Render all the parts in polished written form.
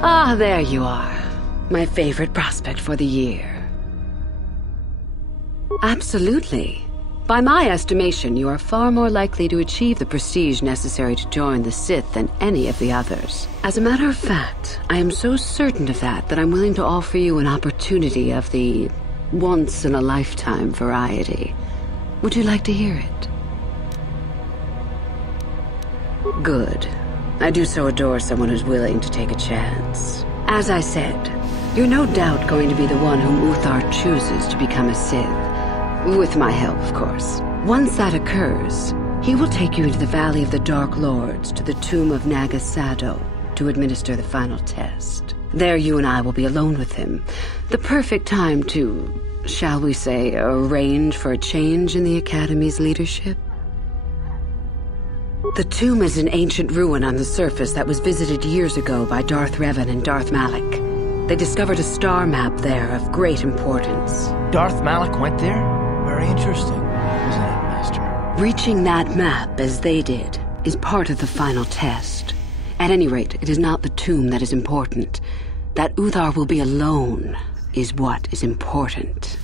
Ah, there you are. My favorite prospect for the year. Absolutely. By my estimation, you are far more likely to achieve the prestige necessary to join the Sith than any of the others. As a matter of fact, I am so certain of that I'm willing to offer you an opportunity of the once-in-a-lifetime variety. Would you like to hear it? Good. I do so adore someone who's willing to take a chance. As I said, you're no doubt going to be the one whom Uthar chooses to become a Sith. With my help, of course. Once that occurs, he will take you into the Valley of the Dark Lords to the tomb of Naga Sado to administer the final test. There you and I will be alone with him. The perfect time to, shall we say, arrange for a change in the Academy's leadership. The tomb is an ancient ruin on the surface that was visited years ago by Darth Revan and Darth Malak. They discovered a star map there of great importance. Darth Malak went there? Very interesting, isn't it, Master? Reaching that map, as they did, is part of the final test. At any rate, it is not the tomb that is important. That Uthar will be alone is what is important.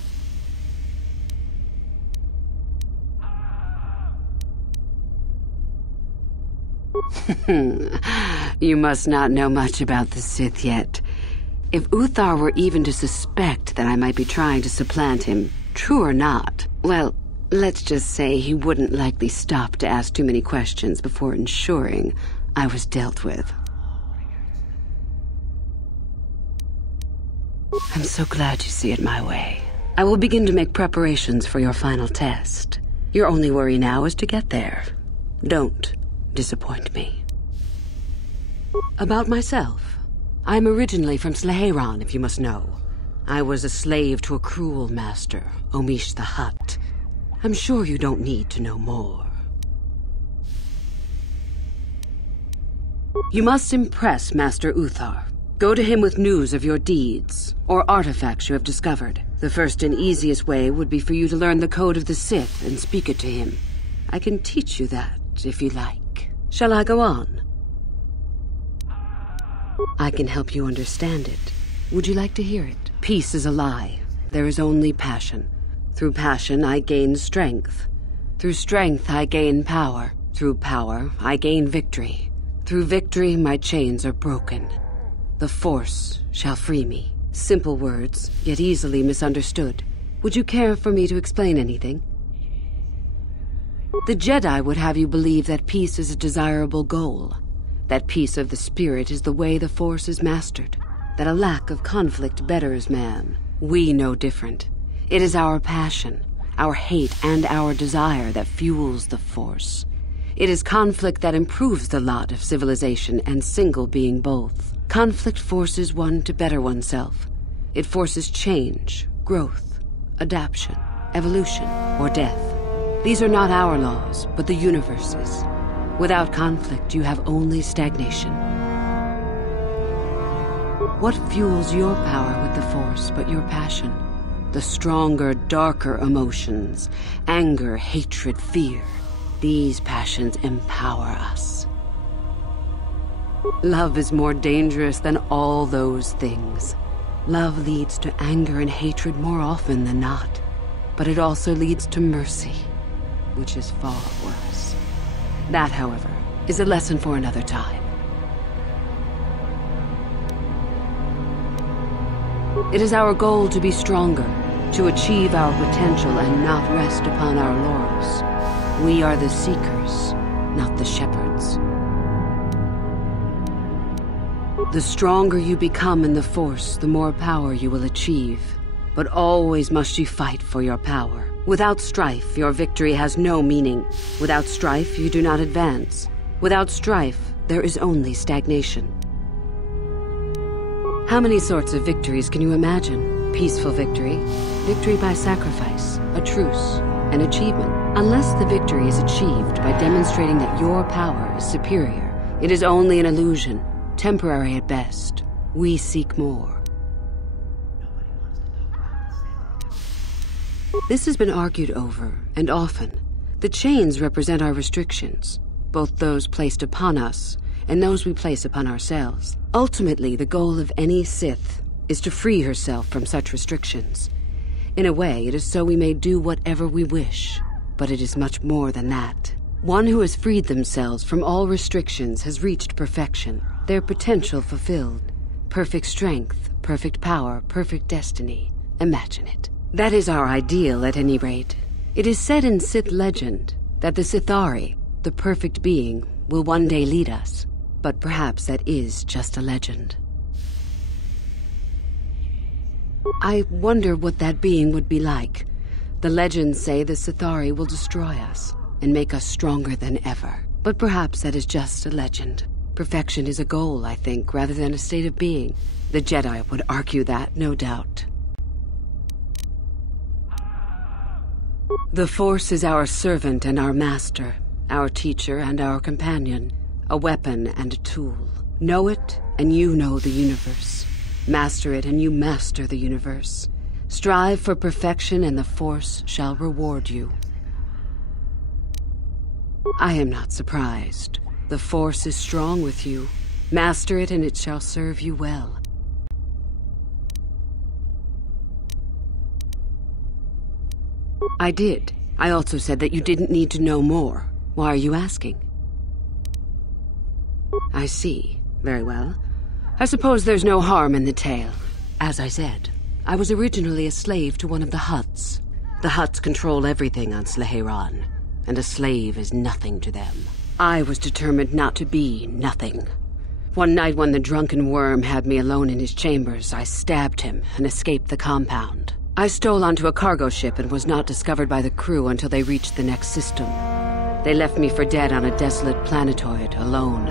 You must not know much about the Sith yet. If Uthar were even to suspect that I might be trying to supplant him, true or not, well, let's just say he wouldn't likely stop to ask too many questions before ensuring I was dealt with. I'm so glad you see it my way. I will begin to make preparations for your final test. Your only worry now is to get there. Don't disappoint me. About myself. I'm originally from Sleheyron, if you must know. I was a slave to a cruel master, Omish the Hutt. I'm sure you don't need to know more. You must impress Master Uthar. Go to him with news of your deeds, or artifacts you have discovered. The first and easiest way would be for you to learn the code of the Sith and speak it to him. I can teach you that, if you like. Shall I go on? I can help you understand it. Would you like to hear it? Peace is a lie. There is only passion. Through passion, I gain strength. Through strength, I gain power. Through power, I gain victory. Through victory, my chains are broken. The Force shall free me. Simple words, yet easily misunderstood. Would you care for me to explain anything? The Jedi would have you believe that peace is a desirable goal. That peace of the spirit is the way the Force is mastered. That a lack of conflict betters man. We know different. It is our passion, our hate, and our desire that fuels the Force. It is conflict that improves the lot of civilization and single being both. Conflict forces one to better oneself. It forces change, growth, adaptation, evolution, or death. These are not our laws, but the universe's. Without conflict, you have only stagnation. What fuels your power with the Force but your passion? The stronger, darker emotions. Anger, hatred, fear. These passions empower us. Love is more dangerous than all those things. Love leads to anger and hatred more often than not. But it also leads to mercy, which is far worse. That, however, is a lesson for another time. It is our goal to be stronger, to achieve our potential and not rest upon our laurels. We are the seekers, not the shepherds. The stronger you become in the Force, the more power you will achieve. But always must you fight for your power. Without strife, your victory has no meaning. Without strife, you do not advance. Without strife, there is only stagnation. How many sorts of victories can you imagine? Peaceful victory, victory by sacrifice, a truce, an achievement. Unless the victory is achieved by demonstrating that your power is superior, it is only an illusion, temporary at best. We seek more. This has been argued over, and often. The chains represent our restrictions, both those placed upon us and those we place upon ourselves. Ultimately, the goal of any Sith is to free herself from such restrictions. In a way, it is so we may do whatever we wish, but it is much more than that. One who has freed themselves from all restrictions has reached perfection, their potential fulfilled. Perfect strength, perfect power, perfect destiny. Imagine it. That is our ideal, at any rate. It is said in Sith legend that the Sithari, the perfect being, will one day lead us. But perhaps that is just a legend. I wonder what that being would be like. The legends say the Sithari will destroy us and make us stronger than ever. But perhaps that is just a legend. Perfection is a goal, I think, rather than a state of being. The Jedi would argue that, no doubt. The Force is our servant and our master, our teacher and our companion, a weapon and a tool. Know it, and you know the universe. Master it, and you master the universe. Strive for perfection, and the Force shall reward you. I am not surprised. The Force is strong with you. Master it, and it shall serve you well. I did. I also said that you didn't need to know more. Why are you asking? I see. Very well. I suppose there's no harm in the tale. As I said, I was originally a slave to one of the Hutts. The Hutts control everything on Sleheyron, and a slave is nothing to them. I was determined not to be nothing. One night when the drunken worm had me alone in his chambers, I stabbed him and escaped the compound. I stole onto a cargo ship and was not discovered by the crew until they reached the next system. They left me for dead on a desolate planetoid, alone.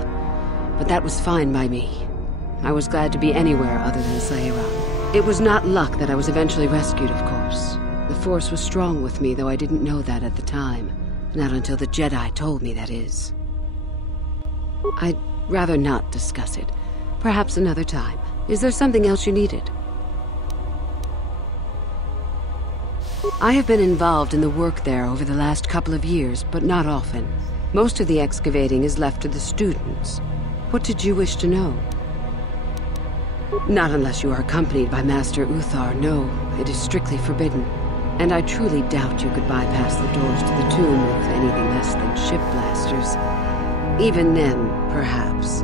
But that was fine by me. I was glad to be anywhere other than Sleheyron. It was not luck that I was eventually rescued, of course. The Force was strong with me, though I didn't know that at the time. Not until the Jedi told me, that is. I'd rather not discuss it. Perhaps another time. Is there something else you needed? I have been involved in the work there over the last couple of years, but not often. Most of the excavating is left to the students. What did you wish to know? Not unless you are accompanied by Master Uthar. No, it is strictly forbidden. And I truly doubt you could bypass the doors to the tomb with anything less than ship blasters. Even then, perhaps.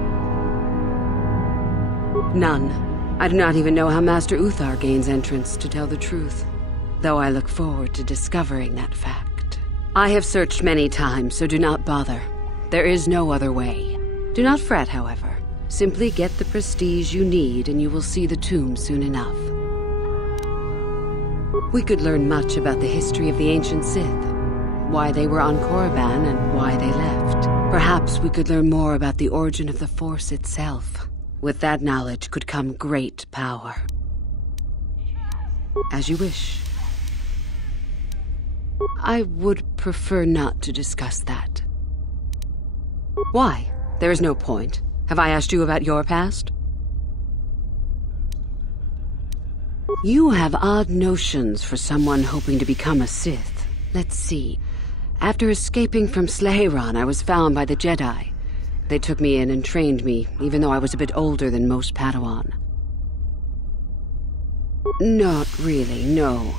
None. I do not even know how Master Uthar gains entrance, to tell the truth. Though I look forward to discovering that fact. I have searched many times, so do not bother. There is no other way. Do not fret, however. Simply get the prestige you need, and you will see the tomb soon enough. We could learn much about the history of the ancient Sith, why they were on Korriban and why they left. Perhaps we could learn more about the origin of the Force itself. With that knowledge could come great power. As you wish. I would prefer not to discuss that. Why? There is no point. Have I asked you about your past? You have odd notions for someone hoping to become a Sith. Let's see. After escaping from Sleheyron, I was found by the Jedi. They took me in and trained me, even though I was a bit older than most Padawan. Not really, no.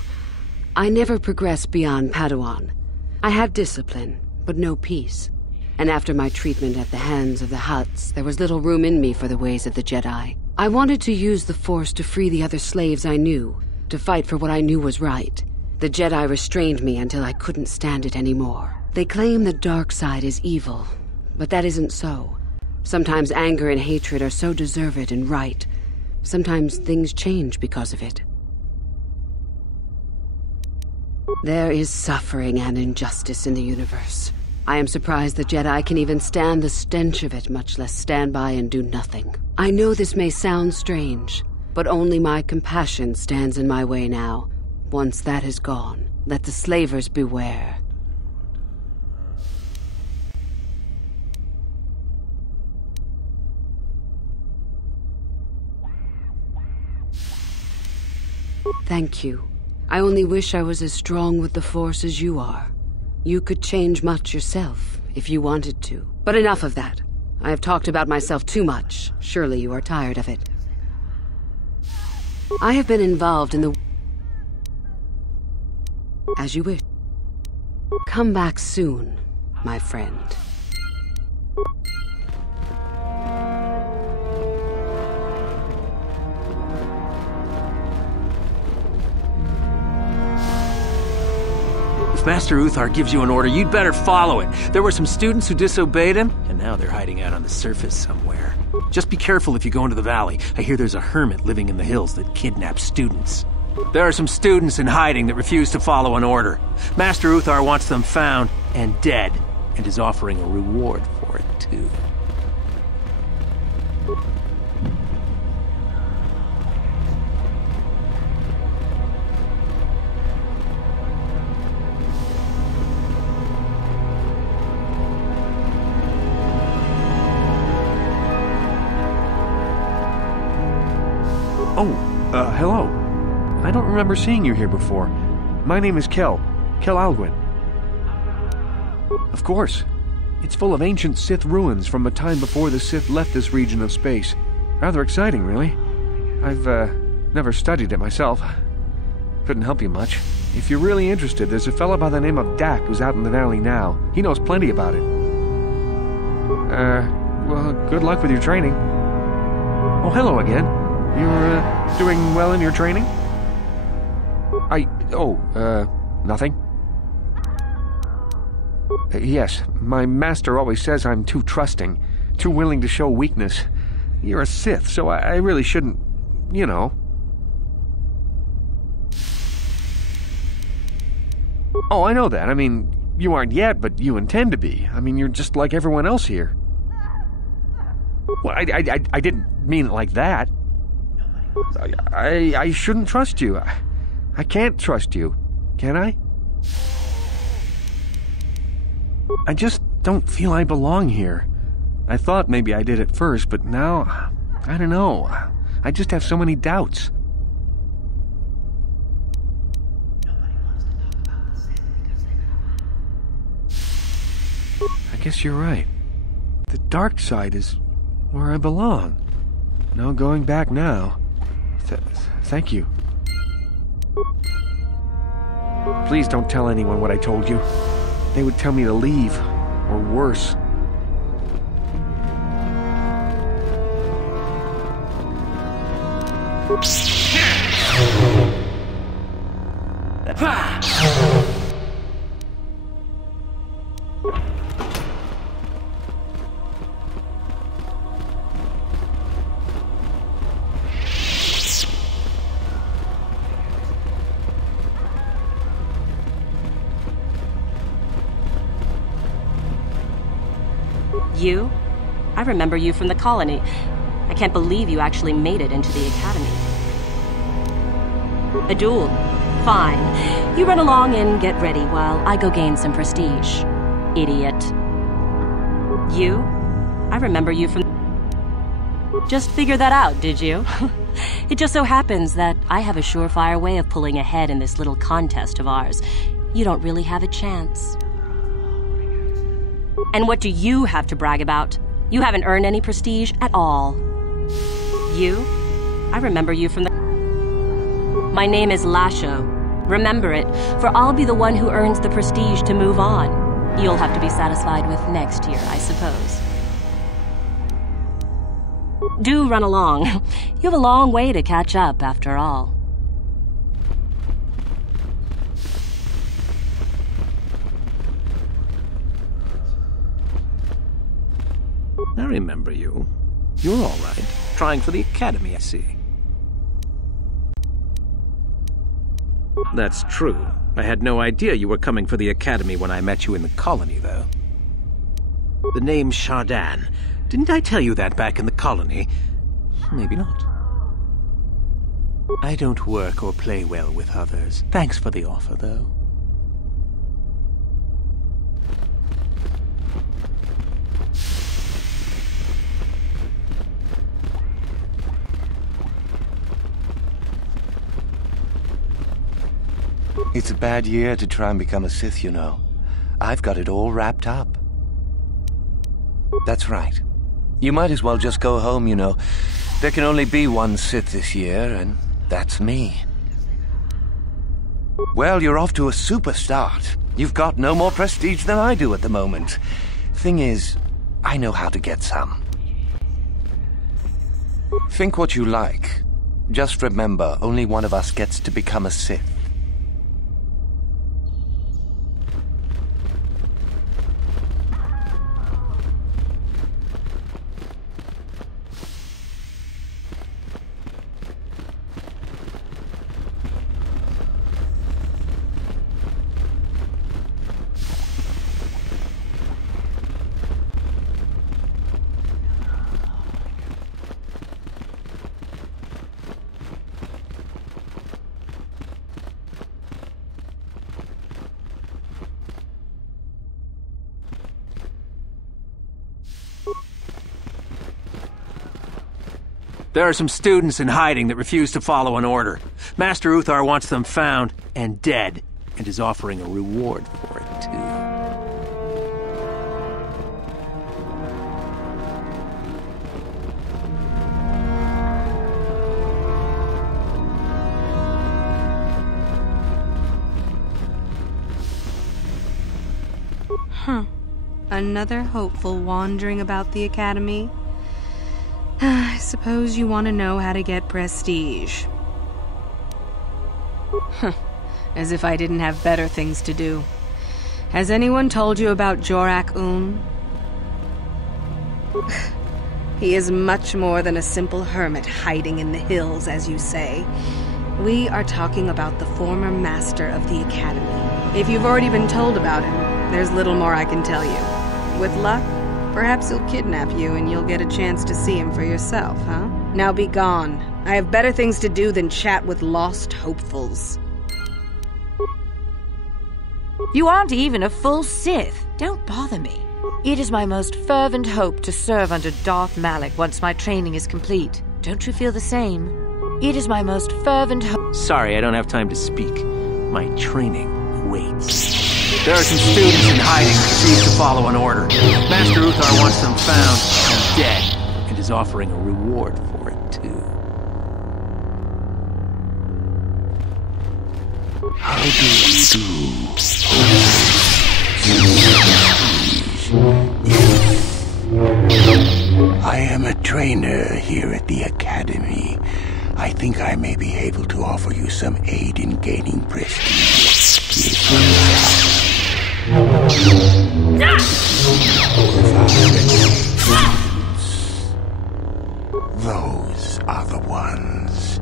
I never progressed beyond Padawan. I had discipline, but no peace. And after my treatment at the hands of the Hutts, there was little room in me for the ways of the Jedi. I wanted to use the Force to free the other slaves I knew, to fight for what I knew was right. The Jedi restrained me until I couldn't stand it anymore. They claim the dark side is evil, but that isn't so. Sometimes anger and hatred are so deserved and right. Sometimes things change because of it. There is suffering and injustice in the universe. I am surprised the Jedi can even stand the stench of it, much less stand by and do nothing. I know this may sound strange, but only my compassion stands in my way now. Once that is gone, let the slavers beware. Thank you. I only wish I was as strong with the Force as you are. You could change much yourself, if you wanted to. But enough of that. I have talked about myself too much. Surely you are tired of it. I have been involved in the... As you wish. Come back soon, my friend. If Master Uthar gives you an order, you'd better follow it. There were some students who disobeyed him, and now they're hiding out on the surface somewhere. Just be careful if you go into the valley. I hear there's a hermit living in the hills that kidnaps students. There are some students in hiding that refuse to follow an order. Master Uthar wants them found and dead, and is offering a reward for it, too. Hello. I don't remember seeing you here before. My name is Kel Alwyn. Of course. It's full of ancient Sith ruins from a time before the Sith left this region of space. Rather exciting, really. I've, never studied it myself. Couldn't help you much. If you're really interested, there's a fellow by the name of Dak who's out in the valley now. He knows plenty about it. Well, good luck with your training. Oh, hello again. You're, doing well in your training? Nothing. Yes, my master always says I'm too trusting, too willing to show weakness. You're a Sith, so I really shouldn't, you know. Oh, I know that. I mean, you aren't yet, but you intend to be. I mean, you're just like everyone else here. Well, I didn't mean it like that. I shouldn't trust you. I can't trust you. Can I? I just don't feel I belong here. I thought maybe I did at first, but now, I don't know. I just have so many doubts. I guess you're right. The dark side is where I belong. No going back now. Thank you. Please don't tell anyone what I told you. They would tell me to leave, or worse. You? I remember you from the colony. I can't believe you actually made it into the academy. A duel. Fine. You run along and get ready while I go gain some prestige. Idiot. You? I remember you from... Just figure that out, did you? It just so happens that I have a surefire way of pulling ahead in this little contest of ours. You don't really have a chance. And what do you have to brag about? You haven't earned any prestige at all. You? I remember you from the... My name is Lasho. Remember it, for I'll be the one who earns the prestige to move on. You'll have to be satisfied with next year, I suppose. Do run along. You have a long way to catch up, after all. I remember you. You're all right. Trying for the academy, I see. That's true. I had no idea you were coming for the academy when I met you in the colony, though. The name's Shardan. Didn't I tell you that back in the colony? Maybe not. I don't work or play well with others. Thanks for the offer, though. It's a bad year to try and become a Sith, you know. I've got it all wrapped up. That's right. You might as well just go home, you know. There can only be one Sith this year, and that's me. Well, you're off to a super start. You've got no more prestige than I do at the moment. Thing is, I know how to get some. Think what you like. Just remember, only one of us gets to become a Sith. There are some students in hiding that refuse to follow an order. Master Uthar wants them found and dead, and is offering a reward for it, too. Another hopeful wandering about the academy? I suppose you want to know how to get prestige. As if I didn't have better things to do. Has anyone told you about Jorak He is much more than a simple hermit hiding in the hills, as you say. We are talking about the former master of the academy. If you've already been told about him, there's little more I can tell you. With luck, perhaps he'll kidnap you and you'll get a chance to see him for yourself, huh? Now be gone. I have better things to do than chat with lost hopefuls. You aren't even a full Sith. Don't bother me. It is my most fervent hope to serve under Darth Malak once my training is complete. Don't you feel the same? It is my most fervent hope. Sorry, I don't have time to speak. My training waits. There are some students in hiding that refuse to follow an order. Master Uthar wants them found and dead, and is offering a reward for it, too. How do you do? I am a trainer here at the Academy. I think I may be able to offer you some aid in gaining prestige. Those are the ones.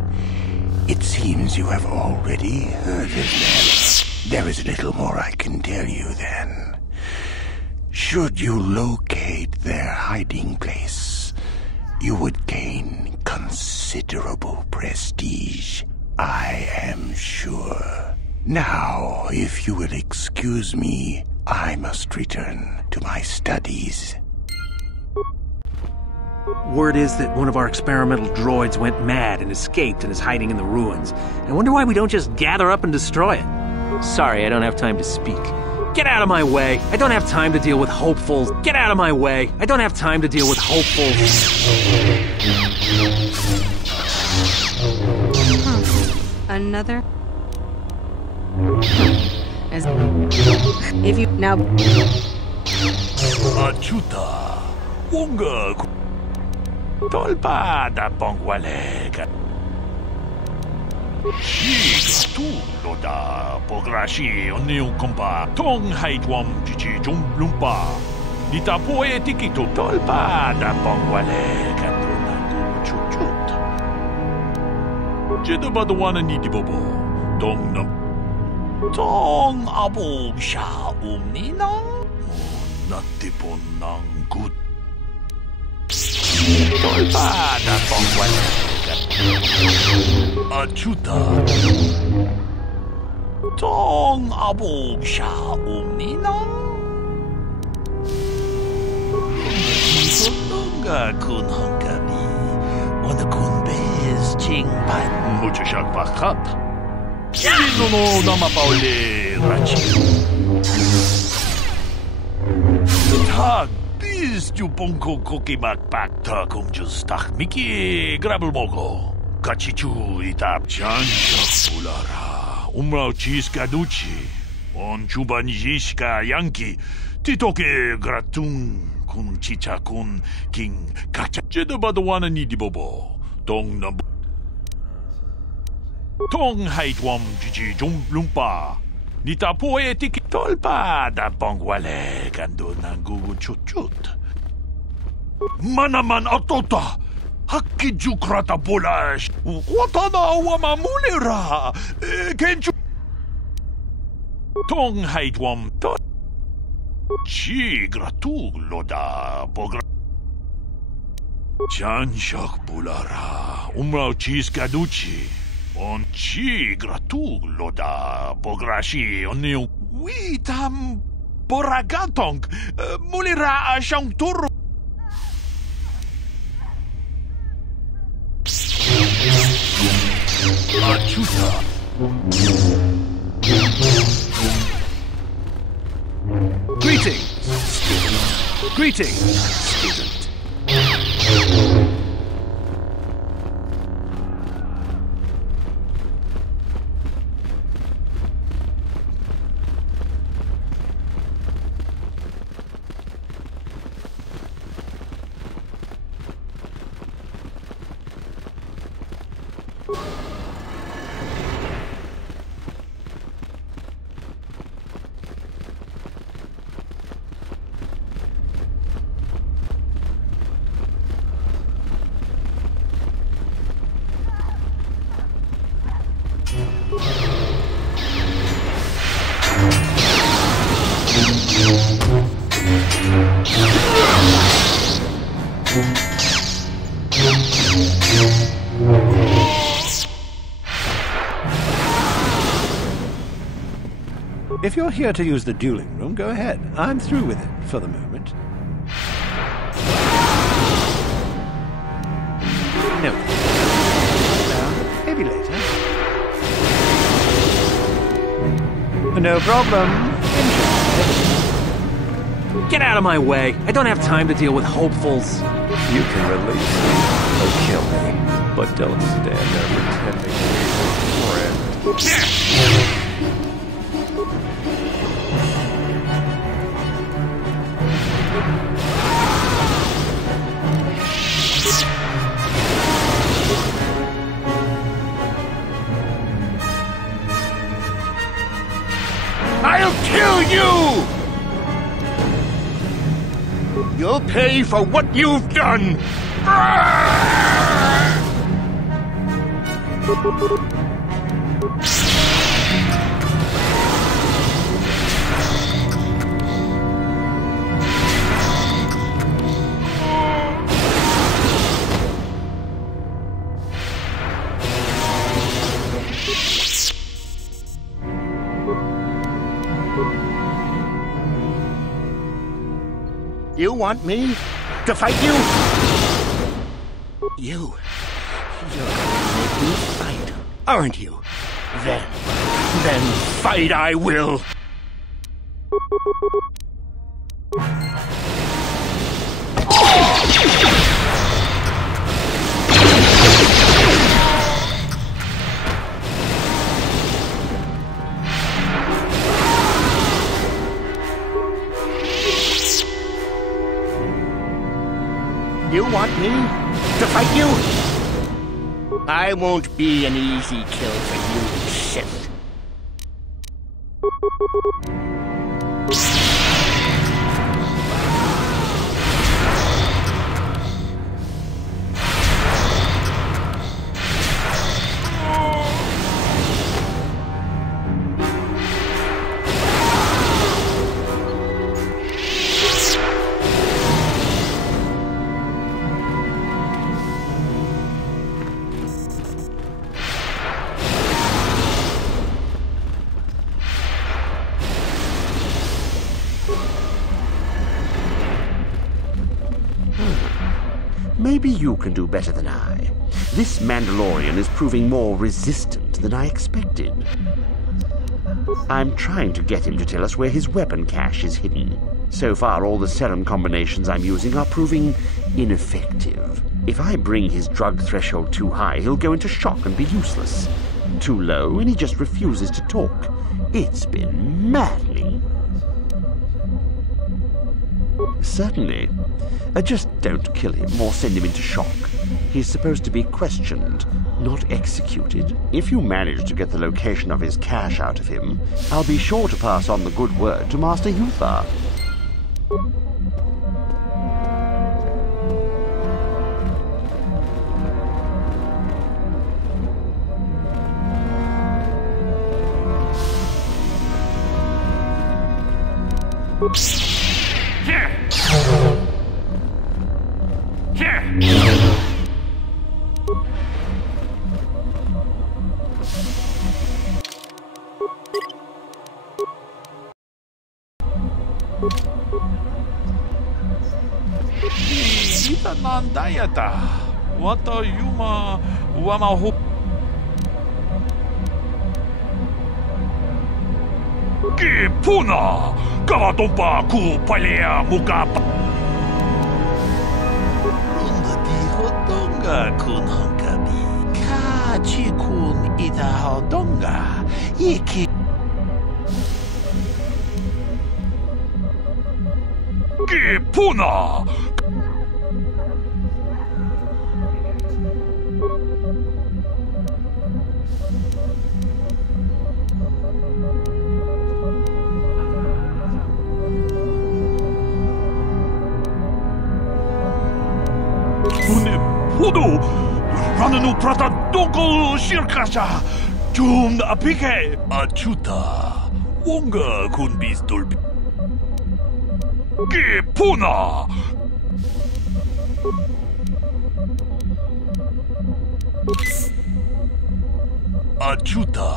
It seems you have already heard of them. There is little more I can tell you then. Should you locate their hiding place, you would gain considerable prestige, I am sure. Now, if you will excuse me, I must return to my studies. Word is that one of our experimental droids went mad and escaped and is hiding in the ruins. I wonder why we don't just gather up and destroy it. Sorry, I don't have time to speak. Get out of my way. I don't have time to deal with hopefuls. Get out of my way. I don't have time to deal with hopefuls. Another? As if you now Achuta Wonga Tolpada Pongwalega Loda Pograshi Oniu Compa Tong Haitwam Chichi Jumblumpa Dita Poe Tikito Tolpada Pongwalega Chuchut Jedabadwana Nidibobo Dong Nam Tong abog siya ninang natipon ng good. Tolpada pangwalagat. Achuta. Tong abog siya ninang. Tungga kun hangkani. Wana kun bez jingpan. Mucho siya pakat. Sino no namapauli rachi? Tag is 주봉코 고기막 박타 공주스탁 미키 그라블 모고 같이 주이답 잔적 불라라 umrau cisca duci on 주반 지스카 양키 티토케 그라퉁 kun chicha kun king kacha jedabado wana ni dibobo tong na tong haitwam jiji jum lumpa ni ta poetic tolpa da bongwale kando nangu chut manaman atota hakiju krata bolash watana wama mulera kenju tong haitwam to Ci gratullo da bogra Cianșac bulara umrau cisca duci on ci gratullo da bograshi oniu witam boragatong mulira ashangturu Achuta Greetings, student. Greetings, student. If you're here to use the dueling room, go ahead. I'm through with it, for the moment. No. Maybe later. No problem. Get out of my way. I don't have time to deal with hopefuls. You can release me or kill me, but don't stand there pretending to be a friend. I'll kill you! You'll pay for what you've done! You want me to fight you? You're gonna make me fight, aren't you? Then fight I will! You want me to fight you? I won't be an easy kill for you, Sith. Maybe you can do better than I. This Mandalorian is proving more resistant than I expected. I'm trying to get him to tell us where his weapon cache is hidden. So far, all the serum combinations I'm using are proving ineffective. If I bring his drug threshold too high, he'll go into shock and be useless. Too low, and he just refuses to talk. It's been maddening. Certainly. Just don't kill him or send him into shock. He's supposed to be questioned, not executed. If you manage to get the location of his cache out of him, I'll be sure to pass on the good word to Master Yuthar. Nandayata. Wata yuma wamaho. Ki puna kawatompa ku palea mukapa. Runda di hotonga kun hankabi. Kachi kun ita hotonga. Iki. Ki puna. Podo, rananu prata doko shirkasha, jum apike, achuta, wonga kun bistolbi. Ki puna. Achuta.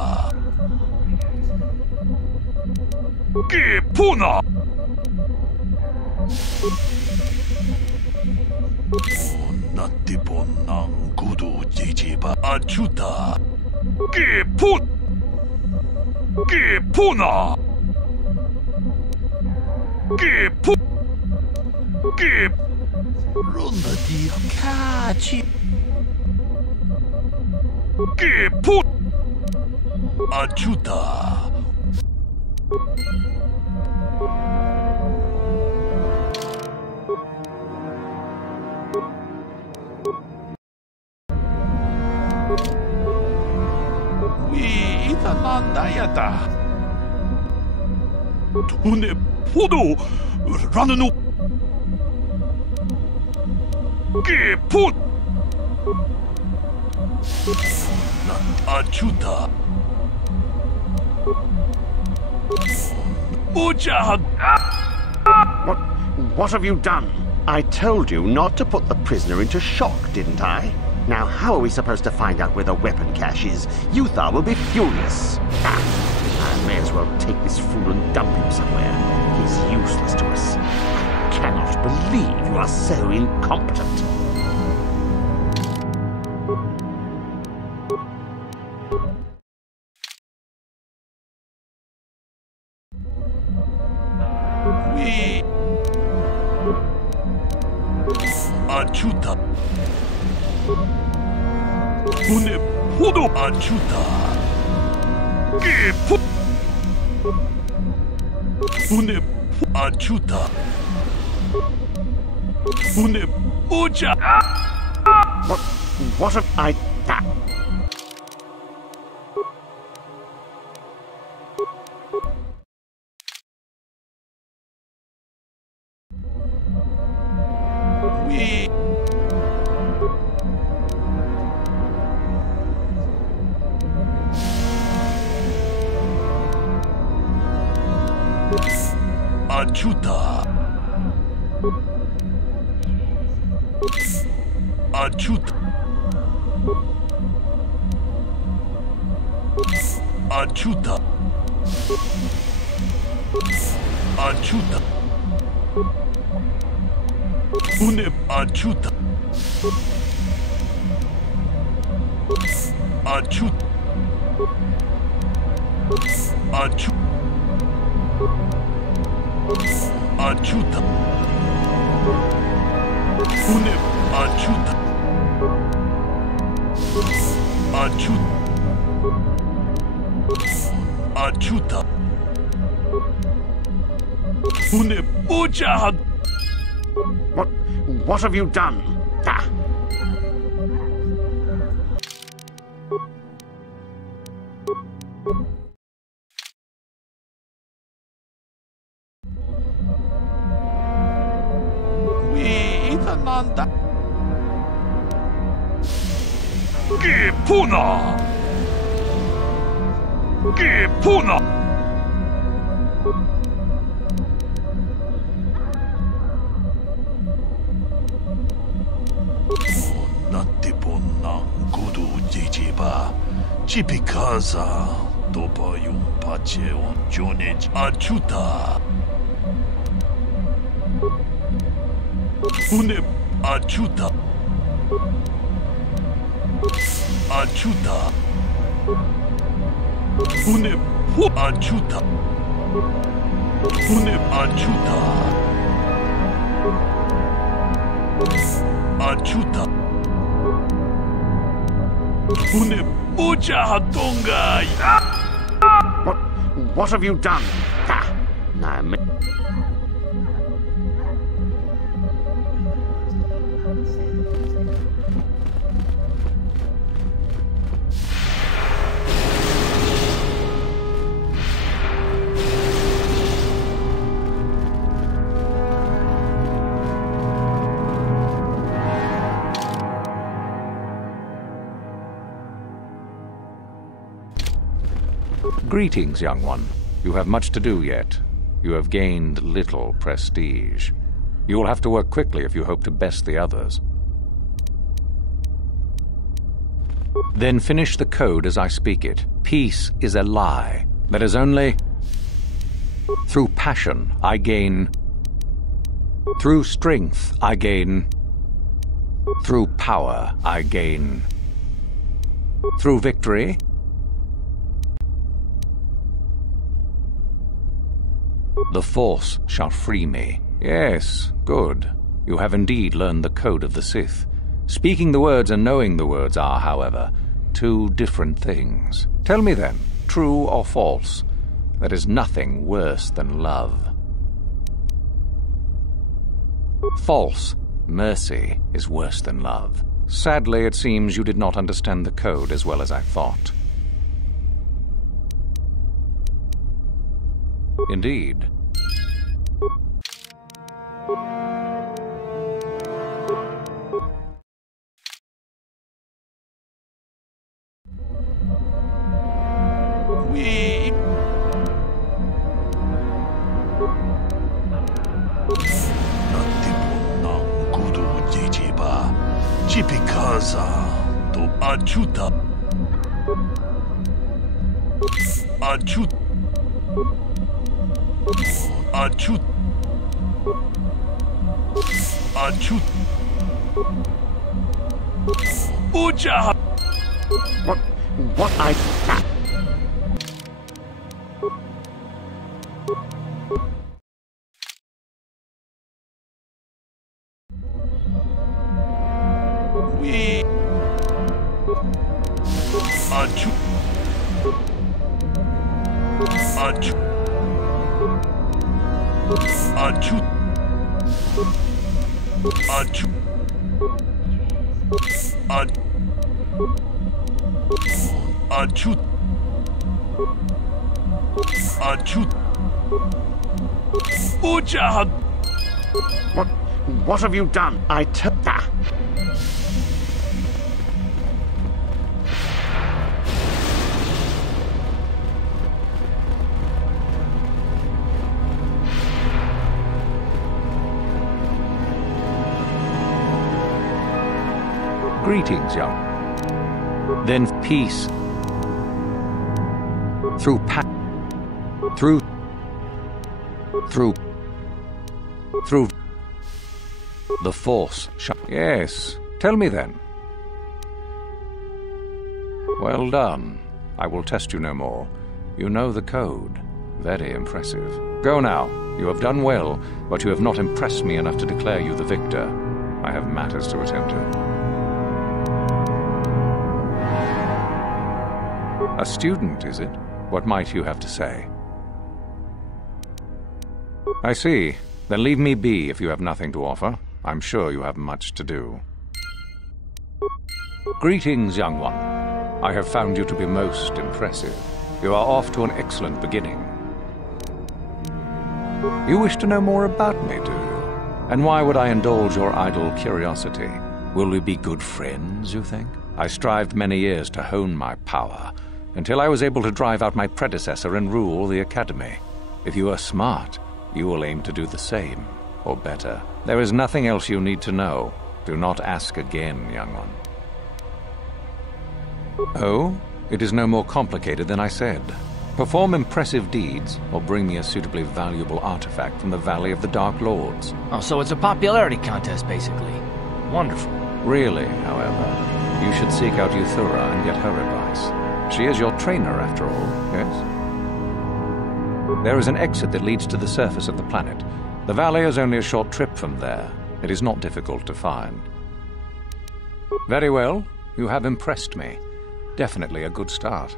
Ki puna. Natipon ng kudu jijiba achuta. Ki puna. Ki Runda di kachi. Ki achuta. Nandayata. Tune podo rananu. Ki put. Achuta. Mujahad. What have you done? I told you not to put the prisoner into shock, didn't I? Now, how are we supposed to find out where the weapon cache is? Yuthar will be furious. I may as well take this fool and dump him somewhere. He's useless to us. I cannot believe you are so incompetent. Achuta. Une podo achuta. Ki une achuta. Une mucha. What have I done? Achuta. Achuta. Achuta. Achuta. Une achuta. Achuta. Achuta. Achuta. Une achuta. Achuta. Une buja. What have you done? Ah. Itananda. Gipuna. Gipuna. Natiponna kudu jijiba. Chipikaza. Dopa yung pache on jonage achuta. Une achuta. Achuta. Une achuta. Une achuta. Achuta. Une buja hatonga. What have you done? Ah. Now, Greetings, young one. You have much to do yet. You have gained little prestige. You will have to work quickly if you hope to best the others. Then finish the code as I speak it. Peace is a lie. That is only... Through passion, I gain... Through strength, I gain... Through power, I gain... Through victory... The Force shall free me. Yes, good. You have indeed learned the code of the Sith. Speaking the words and knowing the words are, however, two different things. Tell me then, true or false, there is nothing worse than love. False. Mercy is worse than love. Sadly, it seems you did not understand the code as well as I thought. Indeed. Chipikaza to achuta. Achut. Achut. Achut. Buja. What I... Achut. Achut. Achut. Achut. Achut. Achut. Buja. What have you done? I tell... Ah. Greetings, young. Then peace. Through the Force shall... Yes, tell me then. Well done. I will test you no more. You know the code. Very impressive. Go now. You have done well, but you have not impressed me enough to declare you the victor. I have matters to attend to. A student, is it? What might you have to say? I see. Then leave me be if you have nothing to offer. I'm sure you have much to do. Greetings, young one. I have found you to be most impressive. You are off to an excellent beginning. You wish to know more about me, do you? And why would I indulge your idle curiosity? Will we be good friends, you think? I strived many years to hone my power, until I was able to drive out my predecessor and rule the Academy. If you are smart, you will aim to do the same, or better. There is nothing else you need to know. Do not ask again, young one. Oh, it is no more complicated than I said. Perform impressive deeds, or bring me a suitably valuable artifact from the Valley of the Dark Lords. Oh, so it's a popularity contest, basically. Wonderful. Really, however, you should seek out Euthura and get her advice. She is your trainer, after all, yes? There is an exit that leads to the surface of the planet. The valley is only a short trip from there. It is not difficult to find. Very well. You have impressed me. Definitely a good start.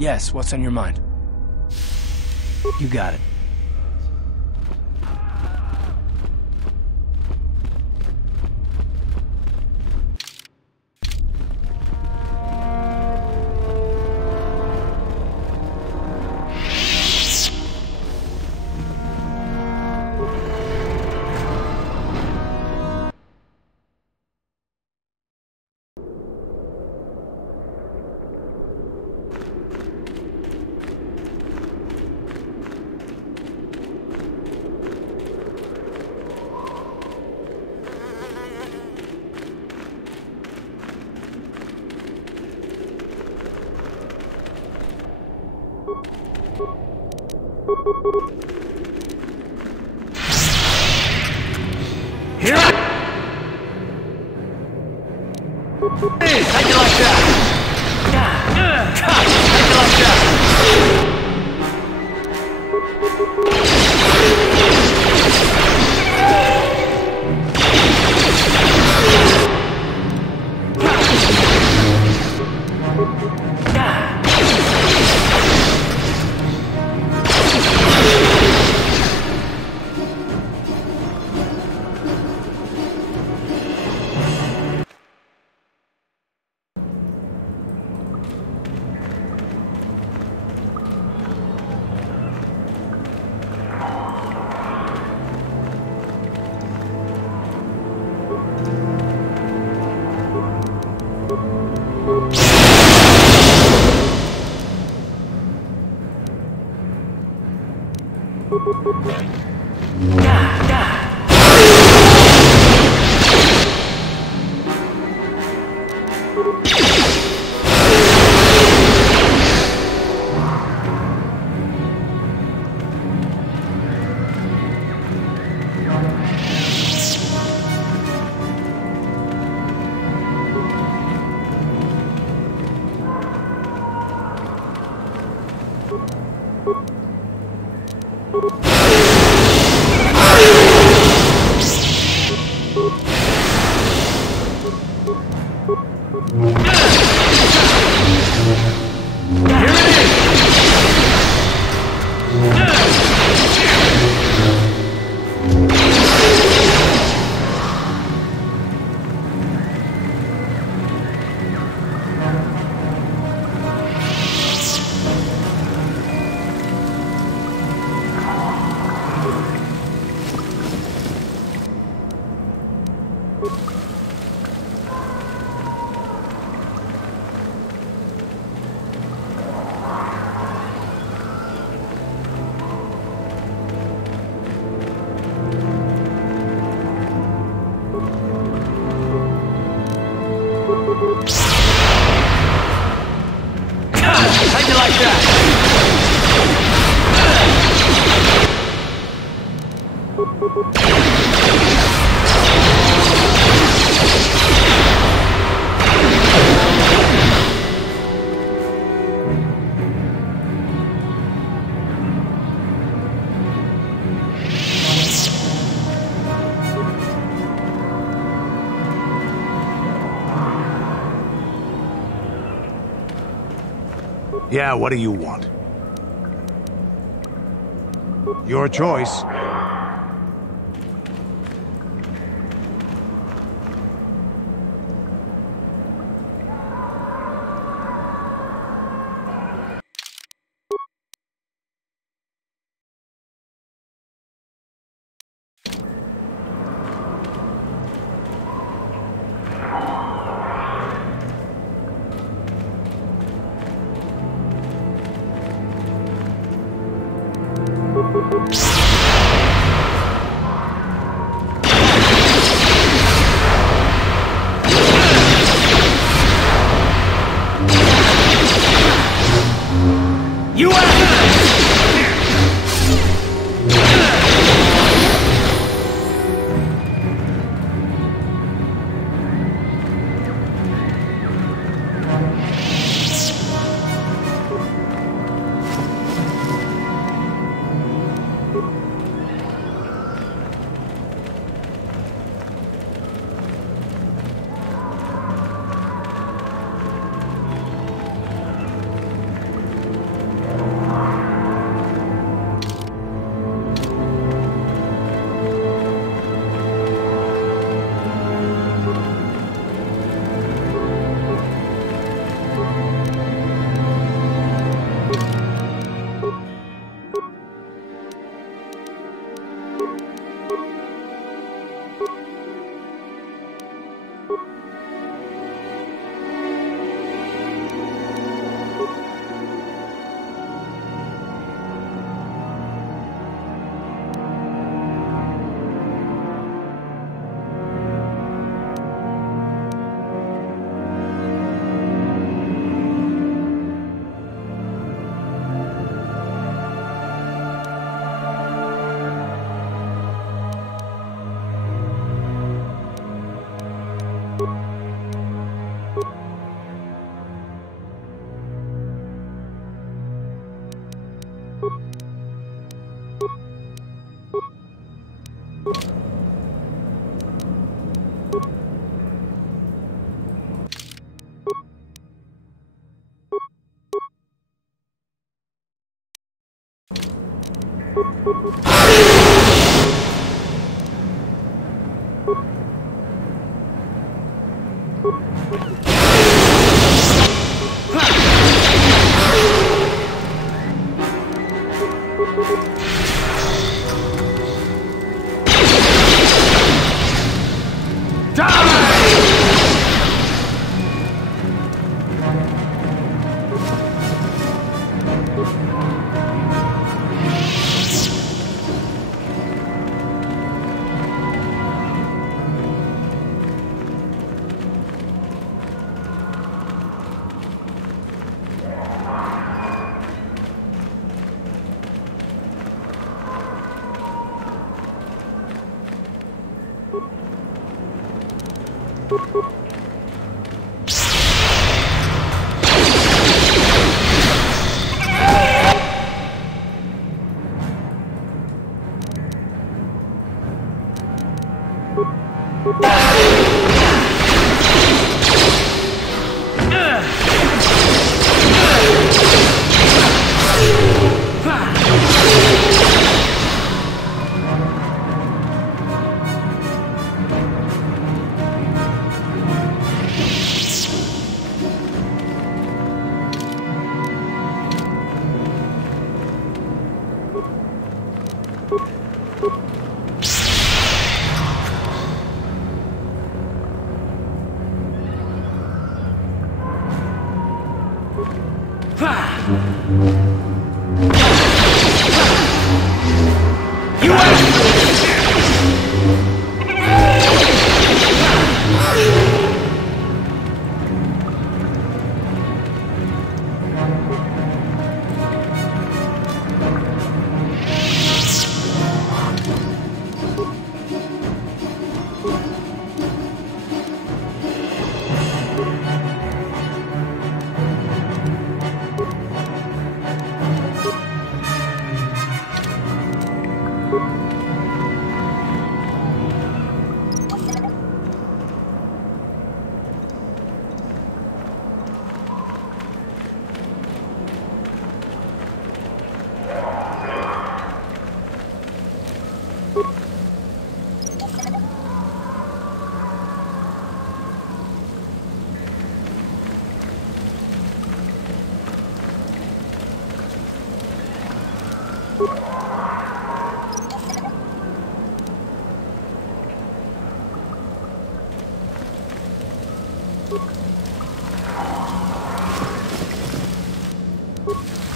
Yes, what's on your mind? You got it. Yeah, what do you want? Your choice.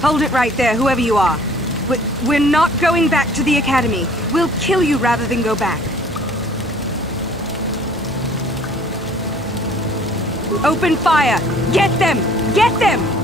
Hold it right there, whoever you are. We're not going back to the academy. We'll kill you rather than go back. Open fire! Get them! Get them!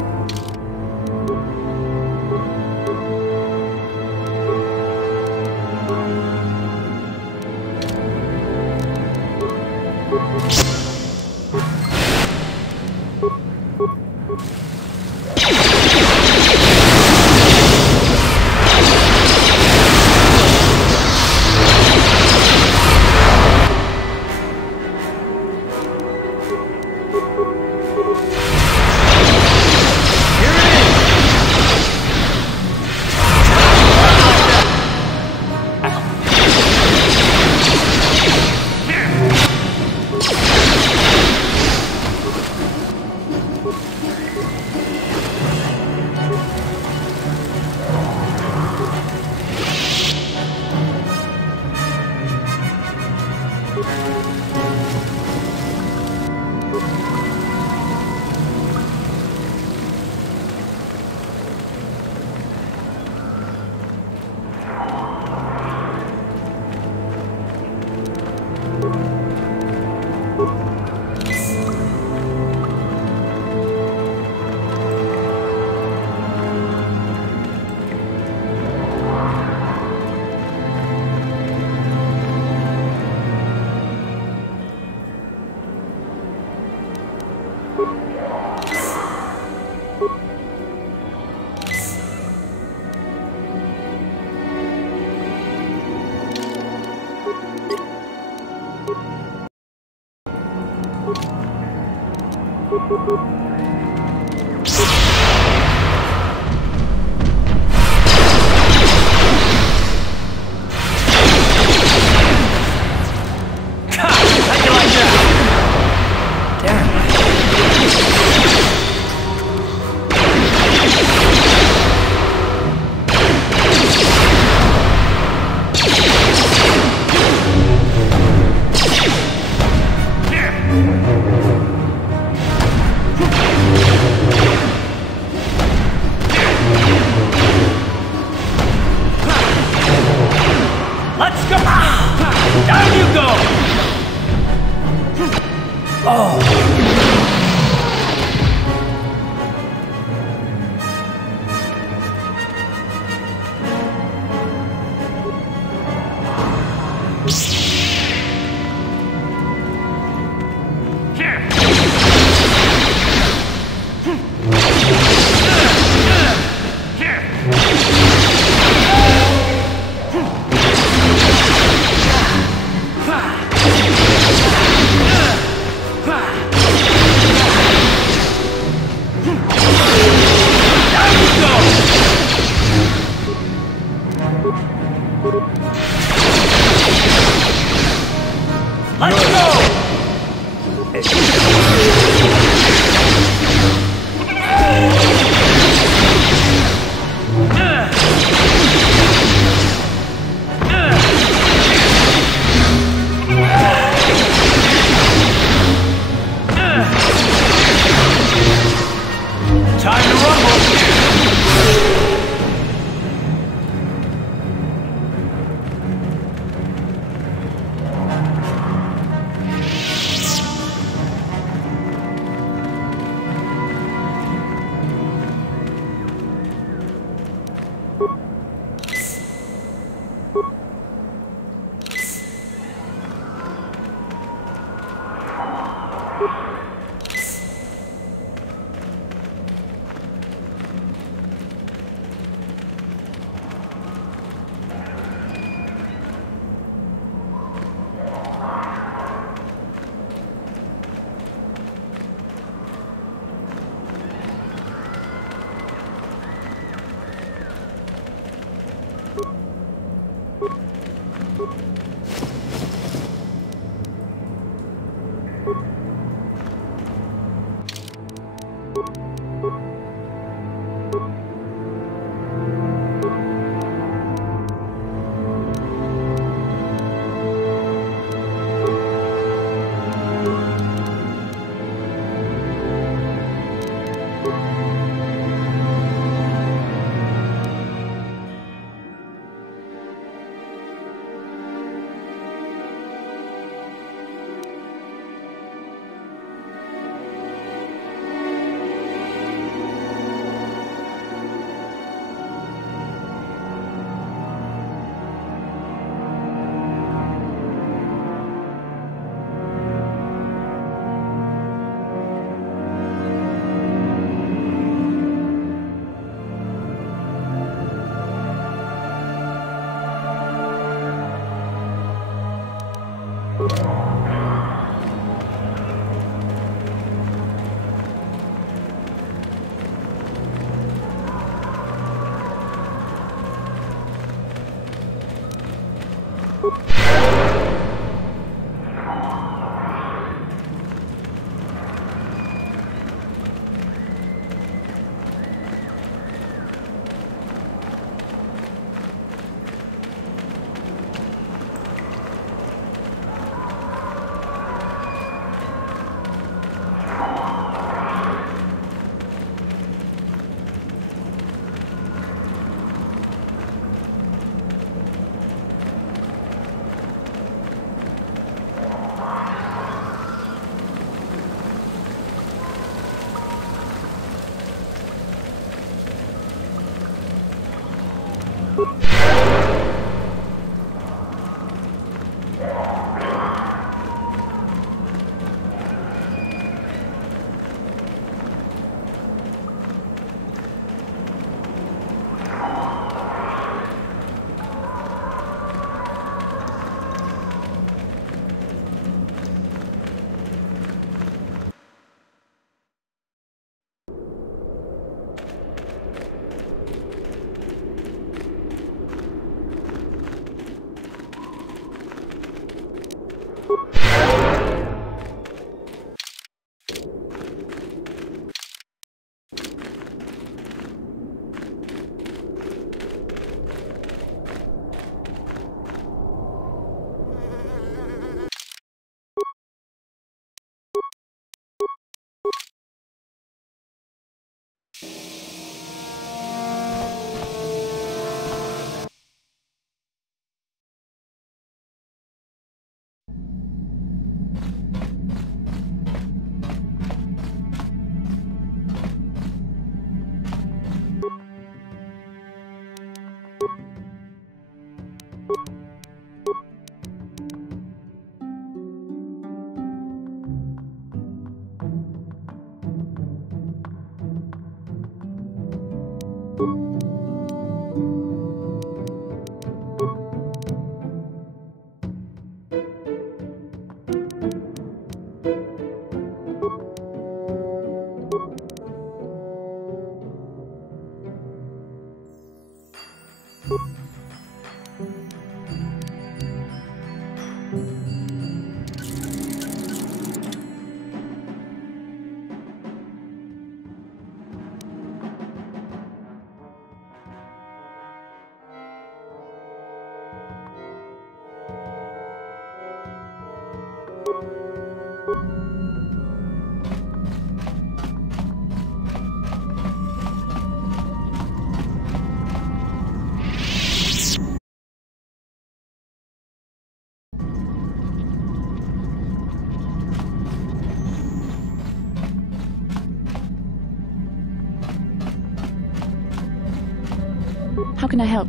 How can I help?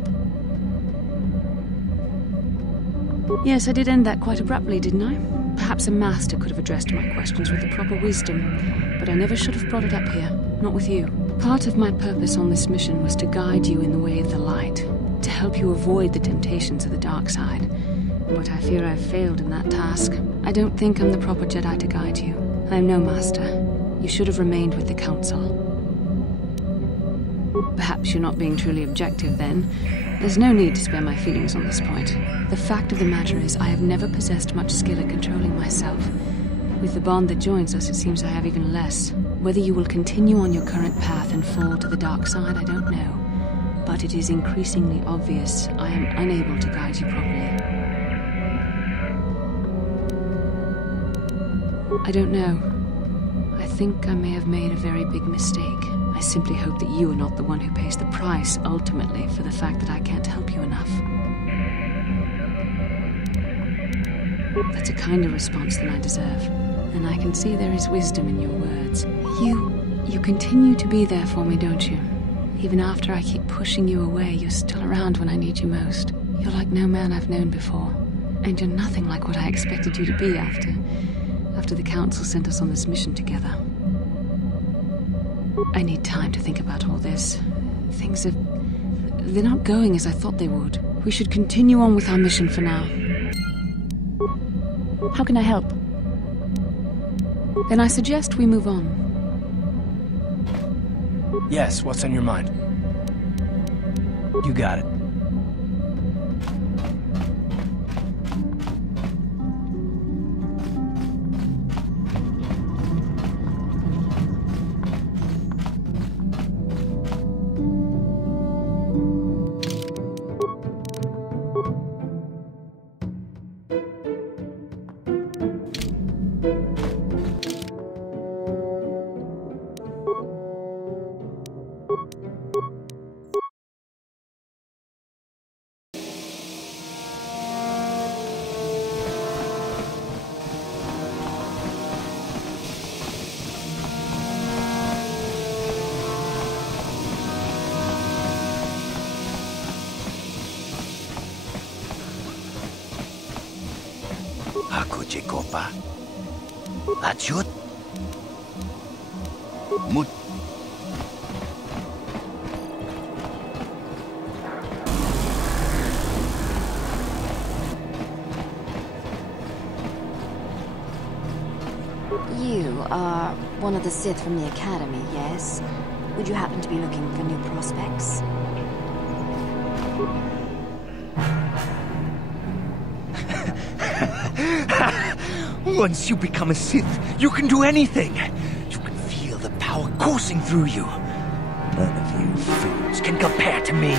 Yes, I did end that quite abruptly, didn't I? Perhaps a master could have addressed my questions with the proper wisdom, but I never should have brought it up here, not with you. Part of my purpose on this mission was to guide you in the way of the light, to help you avoid the temptations of the dark side. But I fear I've failed in that task. I don't think I'm the proper Jedi to guide you. I am no master. You should have remained with the Council. Perhaps you're not being truly objective, then. There's no need to spare my feelings on this point. The fact of the matter is, I have never possessed much skill at controlling myself. With the bond that joins us, it seems I have even less. Whether you will continue on your current path and fall to the dark side, I don't know. But it is increasingly obvious I am unable to guide you properly. I don't know. I think I may have made a very big mistake. I simply hope that you are not the one who pays the price, ultimately, for the fact that I can't help you enough. That's a kinder response than I deserve, and I can see there is wisdom in your words. You continue to be there for me, don't you? Even after I keep pushing you away, you're still around when I need you most. You're like no man I've known before, and you're nothing like what I expected you to be after the Council sent us on this mission together. I need time to think about all this. They're not going as I thought they would. We should continue on with our mission for now. How can I help? Then I suggest we move on. Yes, what's on your mind? You got it. Ako Jacoba. Achut. Mut. You are one of the Sith from the Academy, yes? Would you happen to be looking for new prospects? Once you become a Sith, you can do anything. You can feel the power coursing through you. None of you fools can compare to me.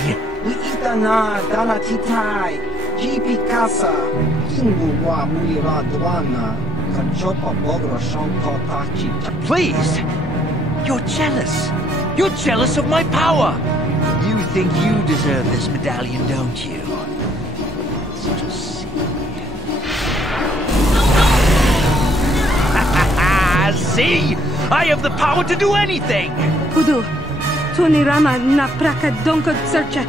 Please! You're jealous. You're jealous of my power. You think you deserve this medallion, don't you? Let's just see. See? I have the power to do anything! Kudu, Tunirama na praka donko searcha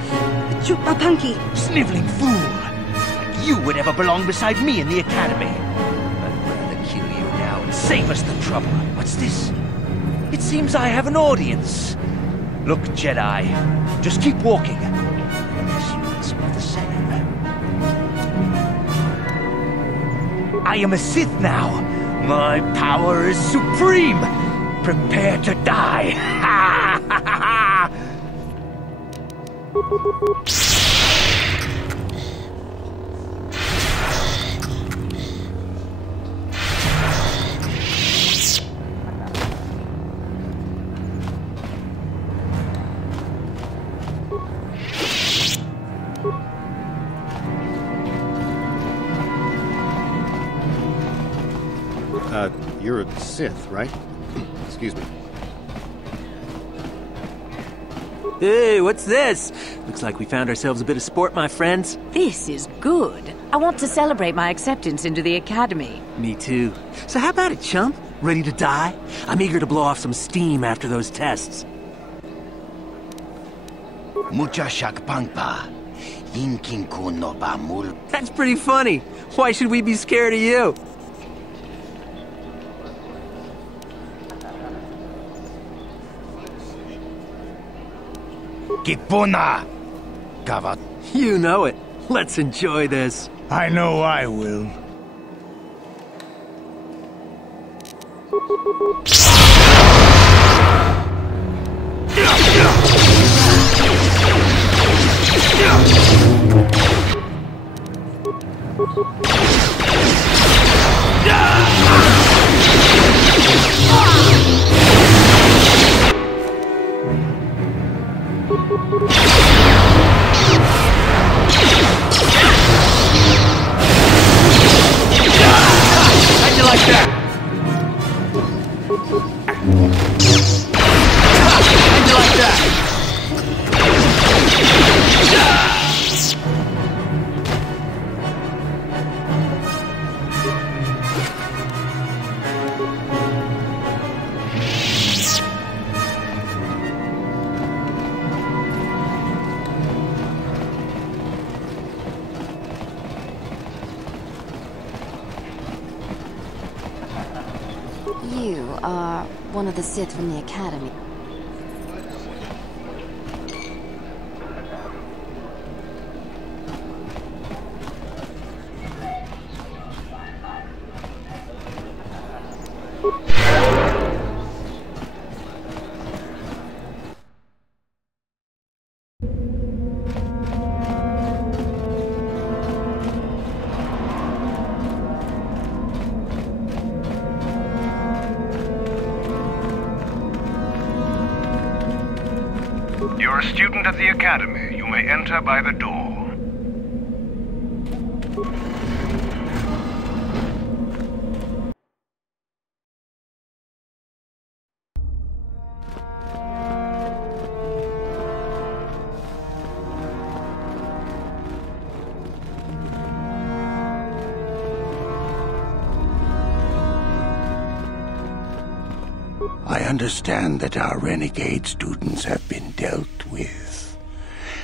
chupapanki. Sniveling fool! Like you would ever belong beside me in the Academy. I'd rather kill you now and save us the trouble. What's this? It seems I have an audience. Look, Jedi, just keep walking. These humans are the same. I am a Sith now. My power is supreme! Prepare to die! Ha ha ha ha! You're a Sith, right? Excuse me. Hey, what's this? Looks like we found ourselves a bit of sport, my friends. This is good. I want to celebrate my acceptance into the Academy. Me too. So how about it, chump? Ready to die? I'm eager to blow off some steam after those tests. Mucha shakpangpa. Yinkin no bamul. That's pretty funny. Why should we be scared of you? Kipuna! Gavat. You know it. Let's enjoy this. I know I will. How'd you like that? How'd you like that? You are one of the Sith from the Academy. student at the Academy. You may enter by the door. I understand that our renegade students have been dealt with,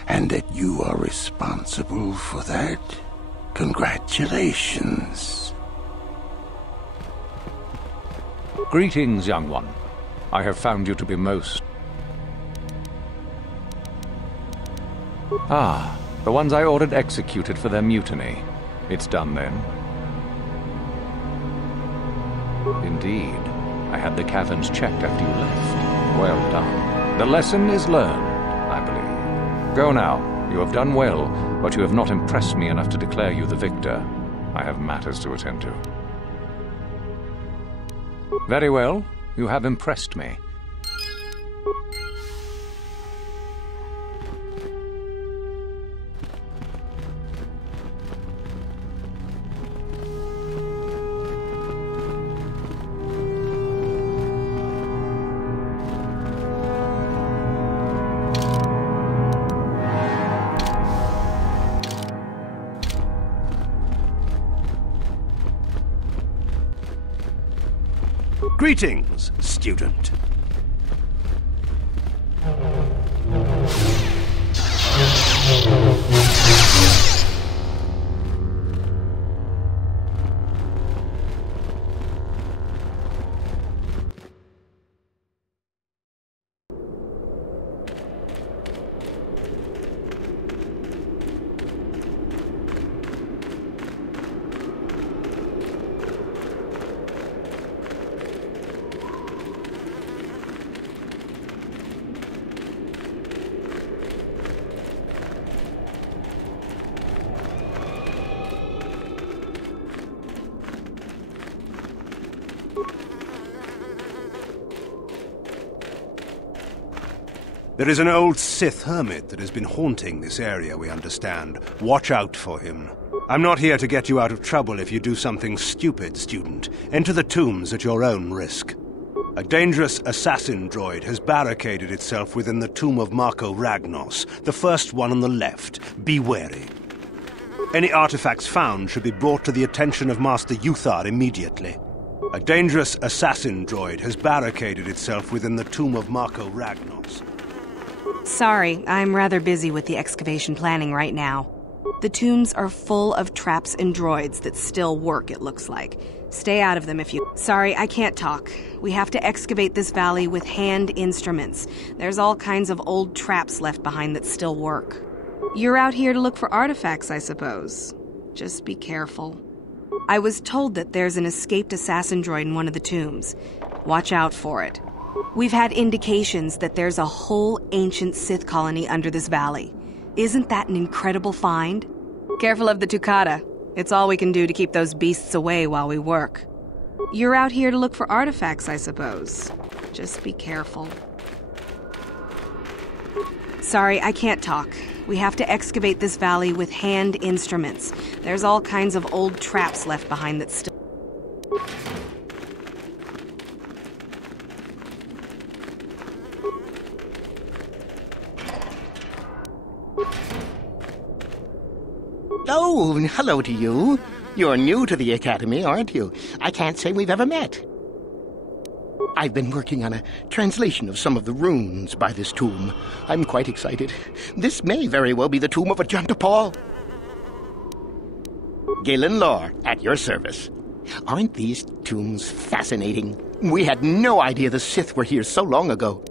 and that you are responsible for that. Congratulations. Greetings, young one. I have found you to be most... Ah, the ones I ordered executed for their mutiny. It's done then. Indeed. I had the caverns checked after you left. Well done. The lesson is learned, I believe. Go now. You have done well, but you have not impressed me enough to declare you the victor. I have matters to attend to. Very well. You have impressed me. Greetings, student. There is an old Sith hermit that has been haunting this area, we understand. Watch out for him. I'm not here to get you out of trouble if you do something stupid, student. Enter the tombs at your own risk. A dangerous assassin droid has barricaded itself within the tomb of Marco Ragnos, the first one on the left. Be wary. Any artifacts found should be brought to the attention of Master Uthar immediately. A dangerous assassin droid has barricaded itself within the tomb of Marco Ragnos. Sorry, I'm rather busy with the excavation planning right now. The tombs are full of traps and droids that still work, it looks like. Stay out of them if you... Sorry, I can't talk. We have to excavate this valley with hand instruments. There's all kinds of old traps left behind that still work. You're out here to look for artifacts, I suppose. Just be careful. I was told that there's an escaped assassin droid in one of the tombs. Watch out for it. We've had indications that there's a whole ancient Sith colony under this valley. Isn't that an incredible find? Careful of the Tukata. It's all we can do to keep those beasts away while we work. You're out here to look for artifacts, I suppose. Just be careful. Sorry, I can't talk. We have to excavate this valley with hand instruments. There's all kinds of old traps left behind that still... Oh, hello to you. You're new to the Academy, aren't you? I can't say we've ever met. I've been working on a translation of some of the runes by this tomb. I'm quite excited. This may very well be the tomb of Ajanta Paul. Galen Lore, at your service. Aren't these tombs fascinating? We had no idea the Sith were here so long ago.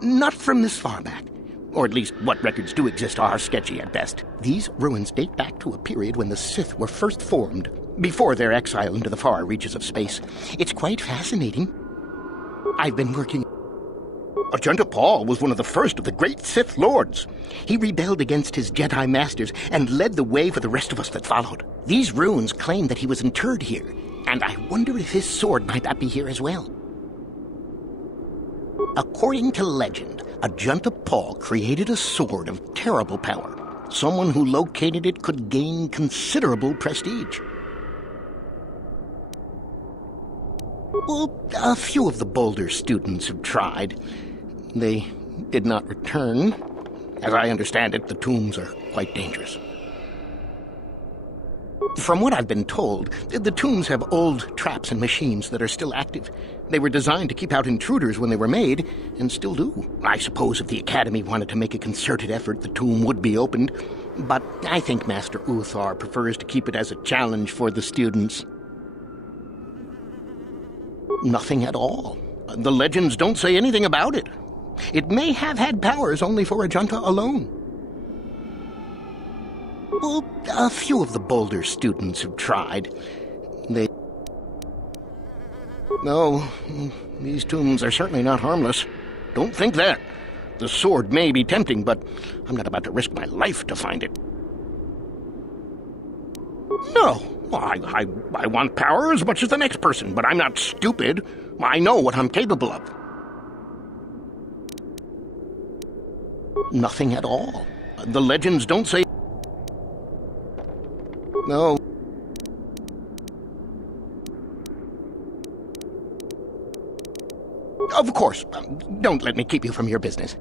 Not from this far back. Or at least what records do exist are sketchy at best. These ruins date back to a period when the Sith were first formed, before their exile into the far reaches of space. It's quite fascinating. I've been working... Ajanta Paul was one of the first of the great Sith Lords. He rebelled against his Jedi Masters and led the way for the rest of us that followed. These runes claim that he was interred here, and I wonder if his sword might not be here as well. According to legend, Ajunta Paul created a sword of terrible power. Someone who located it could gain considerable prestige. Well, a few of the Boulder students have tried. They did not return. As I understand it, the tombs are quite dangerous. From what I've been told, the tombs have old traps and machines that are still active. They were designed to keep out intruders when they were made, and still do. I suppose if the Academy wanted to make a concerted effort, the tomb would be opened. But I think Master KotOR prefers to keep it as a challenge for the students. Nothing at all. The legends don't say anything about it. It may have had powers only for Ajunta alone. Well, a few of the Boulder students have tried. No, these tombs are certainly not harmless. Don't think that. The sword may be tempting, but I'm not about to risk my life to find it. No, I want power as much as the next person, but I'm not stupid. I know what I'm capable of. Nothing at all. The legends don't say... No. Of course. Don't let me keep you from your business.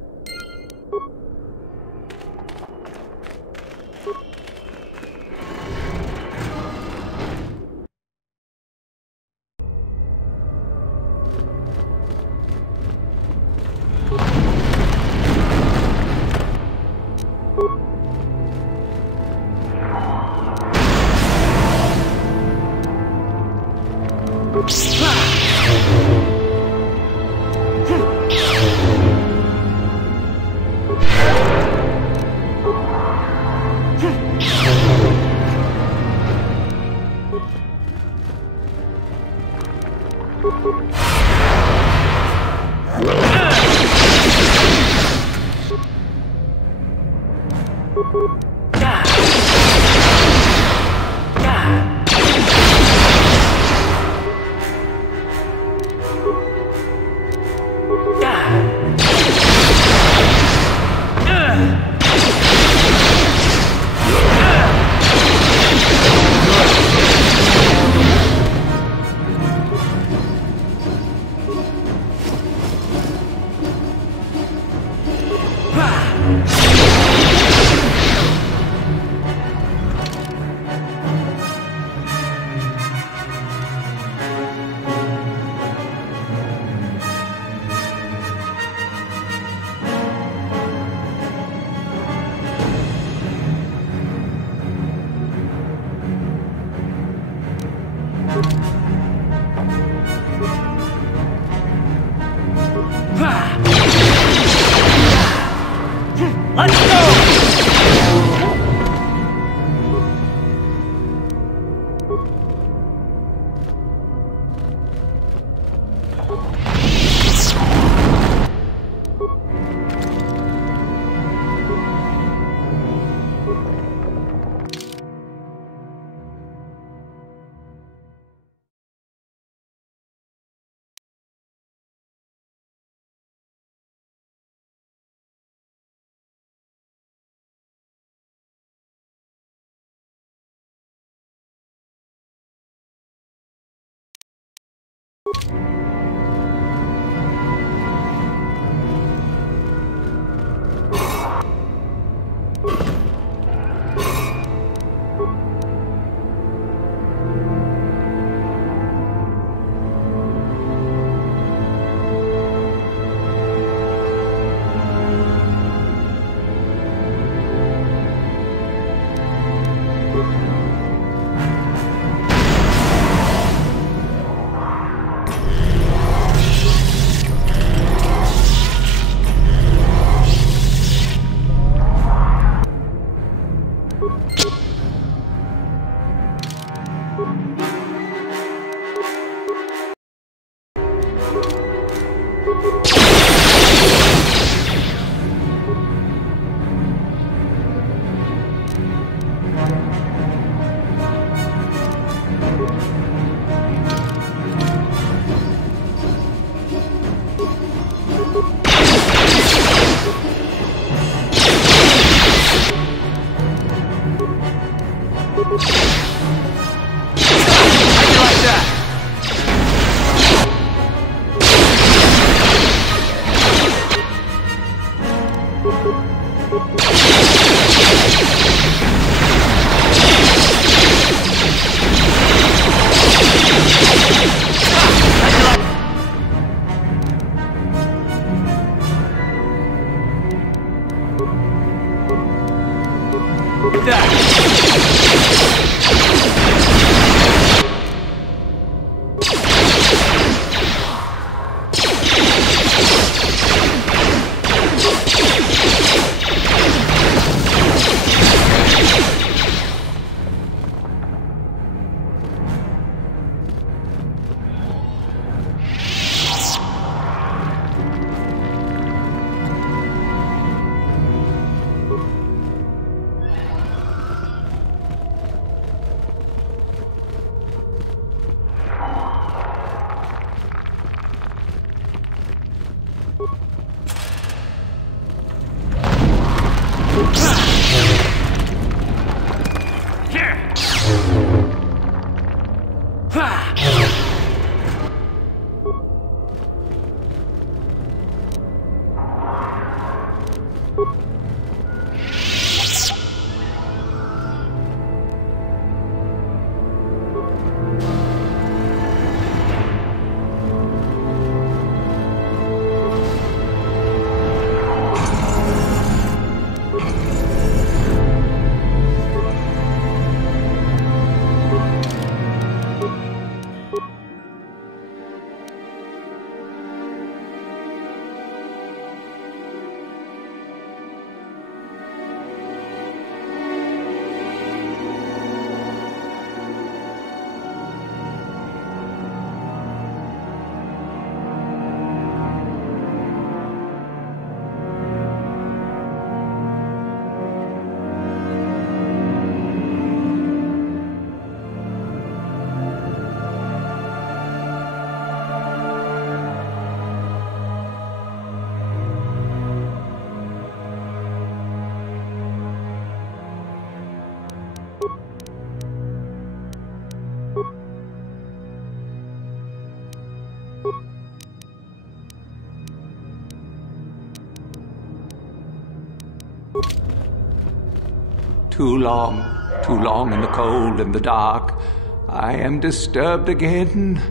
Too long in the cold and the dark. I am disturbed again.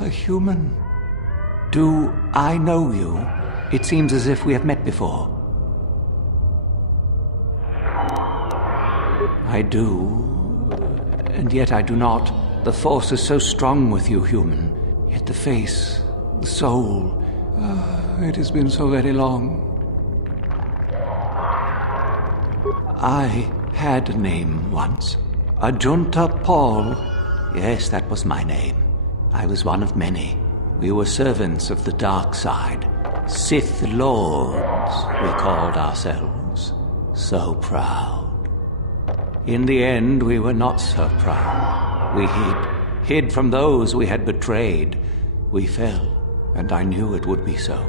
A human. Do I know you? It seems as if we have met before. I do, and yet I do not. The force is so strong with you, human. Yet the face, the soul, it has been so very long. I had a name once. Ajunta Paul. Yes, that was my name. I was one of many. We were servants of the dark side. Sith Lords, we called ourselves. So proud. In the end, we were not so proud. We hid from those we had betrayed. We fell, and I knew it would be so.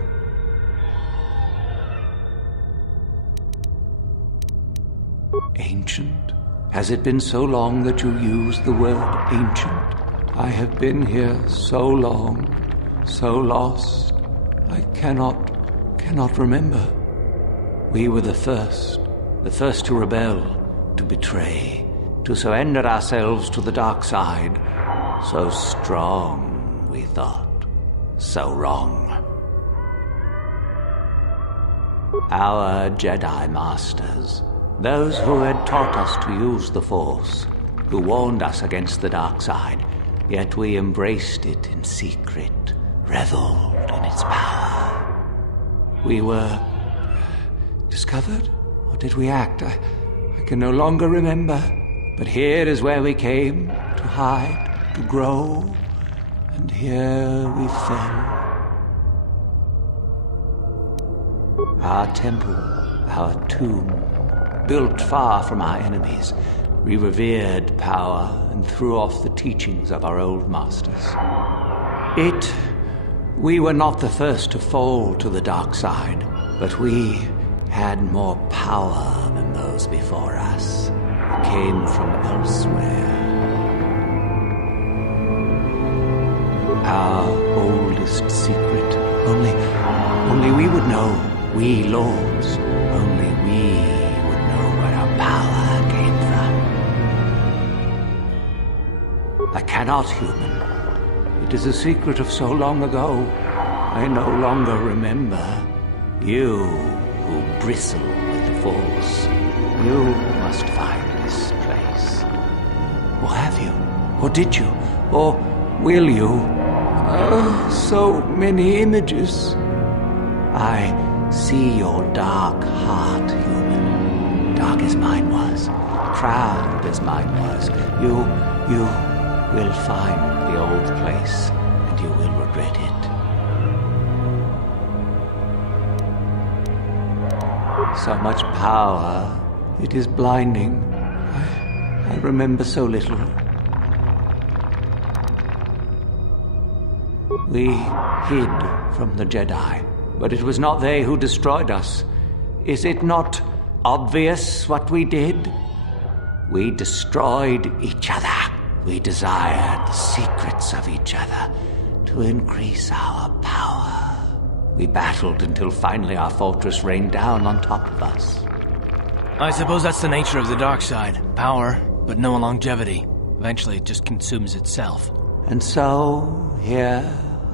Ancient? Has it been so long that you use the word ancient? I have been here so long, so lost. I cannot remember. We were the first to rebel, to betray, to surrender ourselves to the dark side. So strong, we thought. So wrong. Our Jedi Masters, those who had taught us to use the Force, who warned us against the dark side, yet we embraced it in secret, reveled in its power. We were discovered? Or did we act? I can no longer remember. But here is where we came, to hide, to grow, and here we fell. Our temple, our tomb, built far from our enemies, we revered power and threw off the teachings of our old masters. We were not the first to fall to the dark side, but we had more power than those before us. We came from elsewhere. Our oldest secret, only we would know, we lords, only we would know where our power came from. I cannot, human. It is a secret of so long ago. I no longer remember. You who bristle with the Force, you must find this place. Or have you? Or did you? Or will you? So many images. I see your dark heart, human. Dark as mine was. Proud as mine was. You will find the old place, and you will regret it. So much power, it is blinding. I remember so little. We hid from the Jedi, but it was not they who destroyed us. Is it not obvious what we did? We destroyed each other. We desired the secrets of each other to increase our power. We battled until finally our fortress rained down on top of us. I suppose that's the nature of the dark side. Power, but no longevity. Eventually it just consumes itself. And so, here,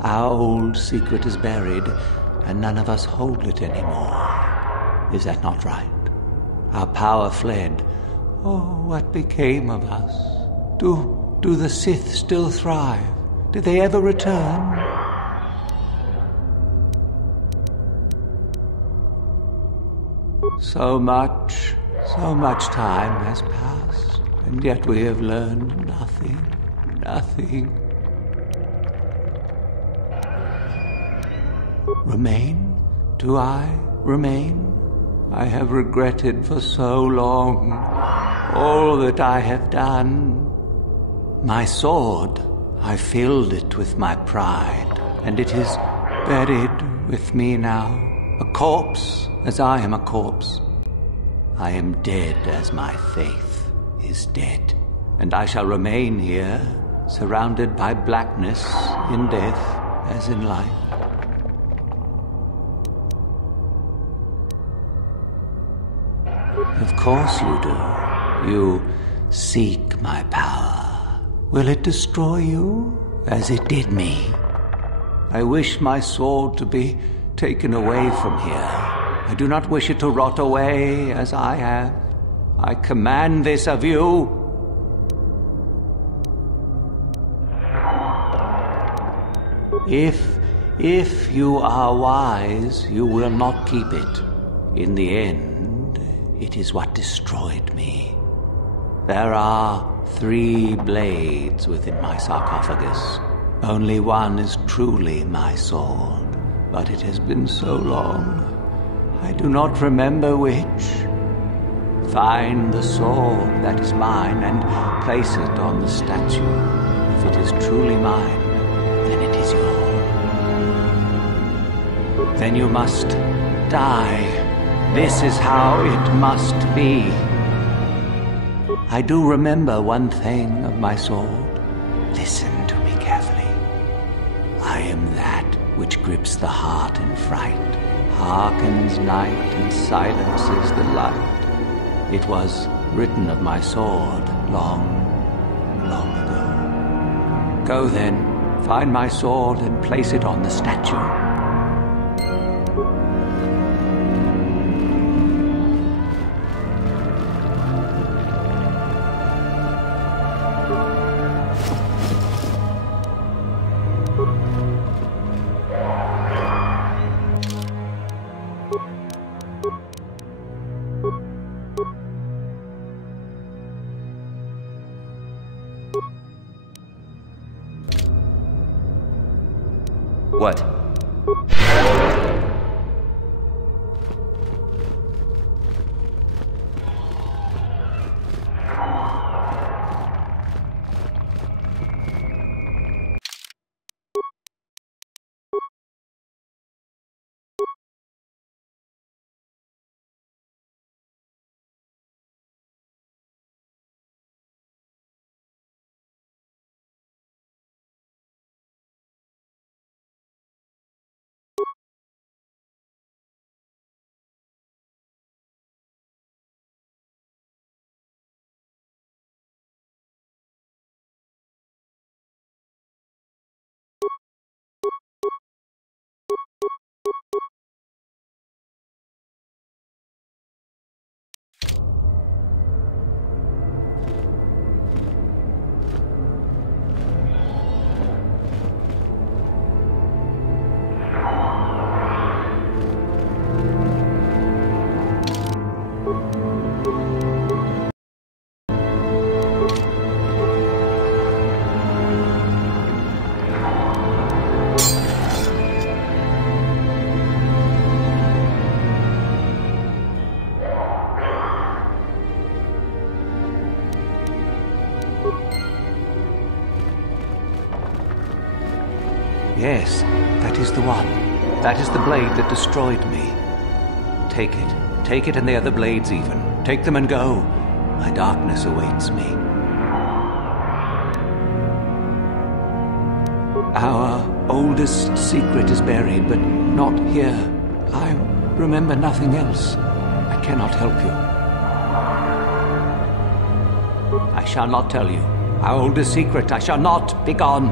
our old secret is buried, and none of us hold it anymore. Is that not right? Our power fled. Oh, what became of us? Do the Sith still thrive? Did they ever return? So much time has passed, and yet we have learned nothing. Remain? Do I remain? I have regretted for so long all that I have done. My sword, I filled it with my pride, and it is buried with me now, a corpse as I am a corpse. I am dead as my faith is dead, and I shall remain here, surrounded by blackness in death as in life. Of course you do. You seek my power. Will it destroy you as it did me? I wish my sword to be taken away from here. I do not wish it to rot away as I have. I command this of you. If you are wise, you will not keep it. In the end, it is what destroyed me. There are 3 blades within my sarcophagus. Only one is truly my sword, but it has been so long, I do not remember which. Find the sword that is mine and place it on the statue. If it is truly mine, then it is yours. Then you must die. This is how it must be. I do remember one thing of my sword. Listen to me carefully. I am that which grips the heart in fright, hearkens night and silences the light. It was written of my sword long ago. Go then, find my sword and place it on the statue. What? Yes, that is the one. That is the blade that destroyed me. Take it. Take it and the other blades even. Take them and go. My darkness awaits me. Our oldest secret is buried, but not here. I remember nothing else. I cannot help you. I shall not tell you. Our oldest secret, I shall not be gone.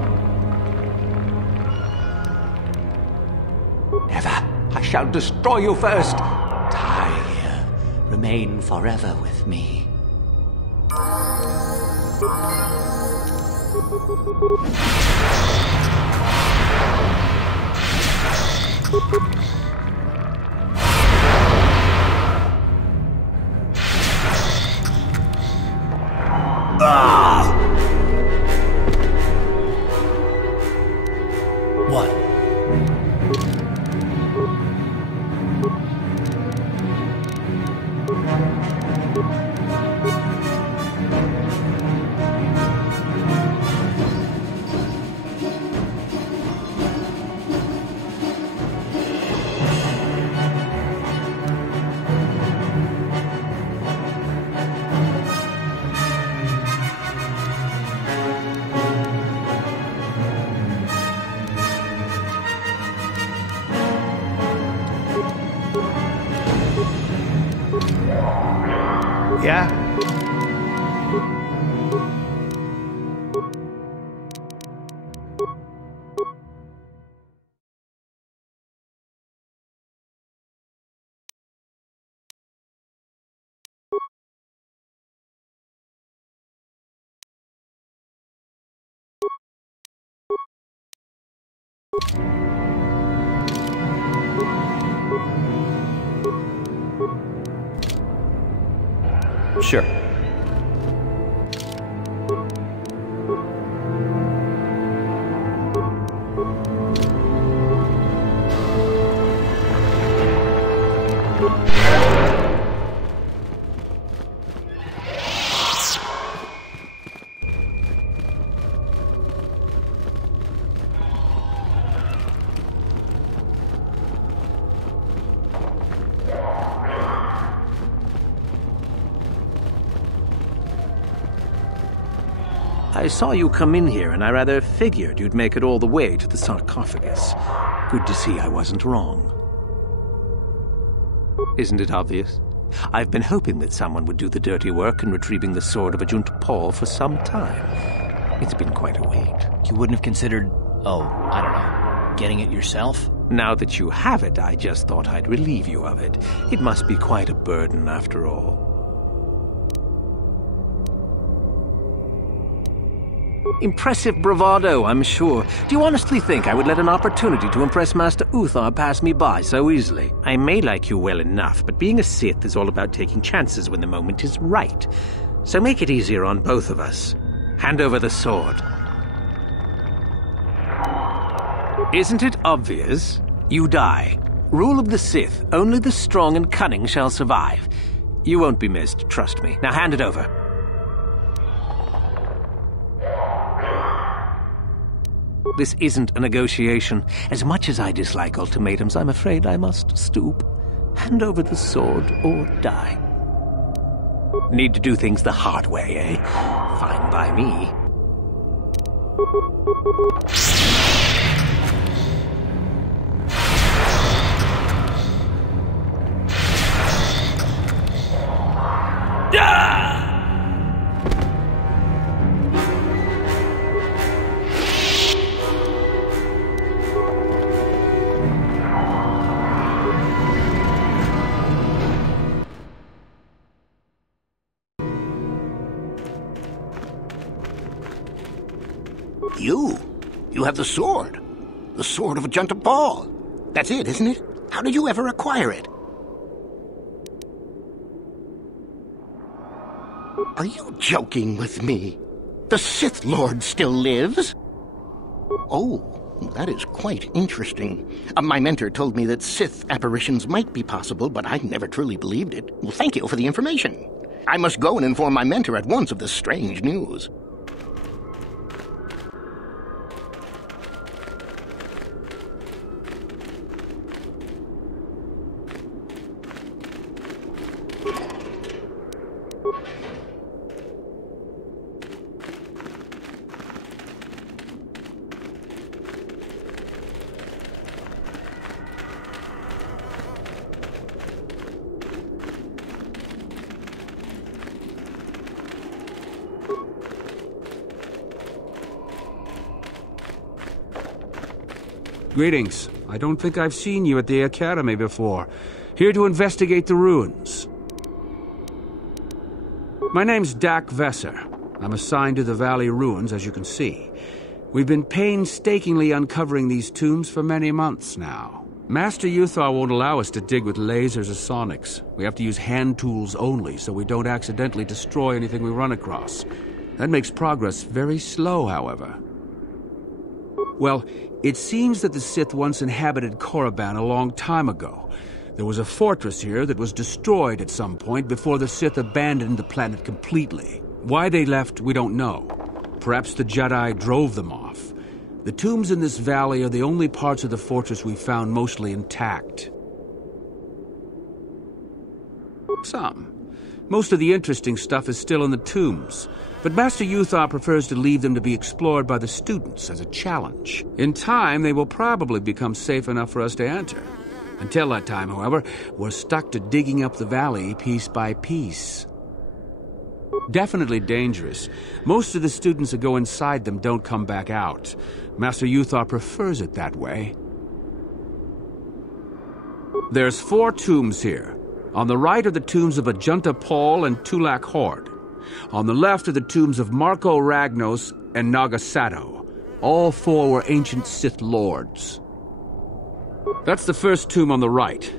Never. I shall destroy you first. Die here. Remain forever with me. What? Yeah? Sure. I saw you come in here, and I rather figured you'd make it all the way to the sarcophagus. Good to see I wasn't wrong. Isn't it obvious? I've been hoping that someone would do the dirty work in retrieving the sword of Ajunta Paul for some time. It's been quite a wait. You wouldn't have considered, I don't know, getting it yourself? Now that you have it, I just thought I'd relieve you of it. It must be quite a burden after all. Impressive bravado, I'm sure. Do you honestly think I would let an opportunity to impress Master Uthar pass me by so easily? I may like you well enough, but being a Sith is all about taking chances when the moment is right. So make it easier on both of us. Hand over the sword. Isn't it obvious? You die. Rule of the Sith. Only the strong and cunning shall survive. You won't be missed, trust me. Now hand it over. This isn't a negotiation. As much as I dislike ultimatums, I'm afraid I must stoop. Hand over the sword or die. Need to do things the hard way, eh? Fine by me. You have the sword. The sword of Ajunta Paul. That's it, isn't it? How did you ever acquire it? Are you joking with me? The Sith Lord still lives? Oh, that is quite interesting. My mentor told me that Sith apparitions might be possible, but I never truly believed it. Well, thank you for the information. I must go and inform my mentor at once of this strange news. Greetings. I don't think I've seen you at the Academy before. Here to investigate the ruins. My name's Dak Vesser. I'm assigned to the Valley Ruins, as you can see. We've been painstakingly uncovering these tombs for many months now. Master Uthar won't allow us to dig with lasers or sonics. We have to use hand tools only, so we don't accidentally destroy anything we run across. That makes progress very slow, however. Well, it seems that the Sith once inhabited Korriban a long time ago. There was a fortress here that was destroyed at some point before the Sith abandoned the planet completely. Why they left, we don't know. Perhaps the Jedi drove them off. The tombs in this valley are the only parts of the fortress we've found mostly intact. Some. Most of the interesting stuff is still in the tombs, but Master Uthar prefers to leave them to be explored by the students as a challenge. In time, they will probably become safe enough for us to enter. Until that time, however, we're stuck to digging up the valley piece by piece. Definitely dangerous. Most of the students that go inside them don't come back out. Master Uthar prefers it that way. There's 4 tombs here. On the right are the tombs of Ajunta Paul and Tulak Horde. On the left are the tombs of Marco Ragnos and Nagasato. All 4 were ancient Sith lords. That's the first tomb on the right.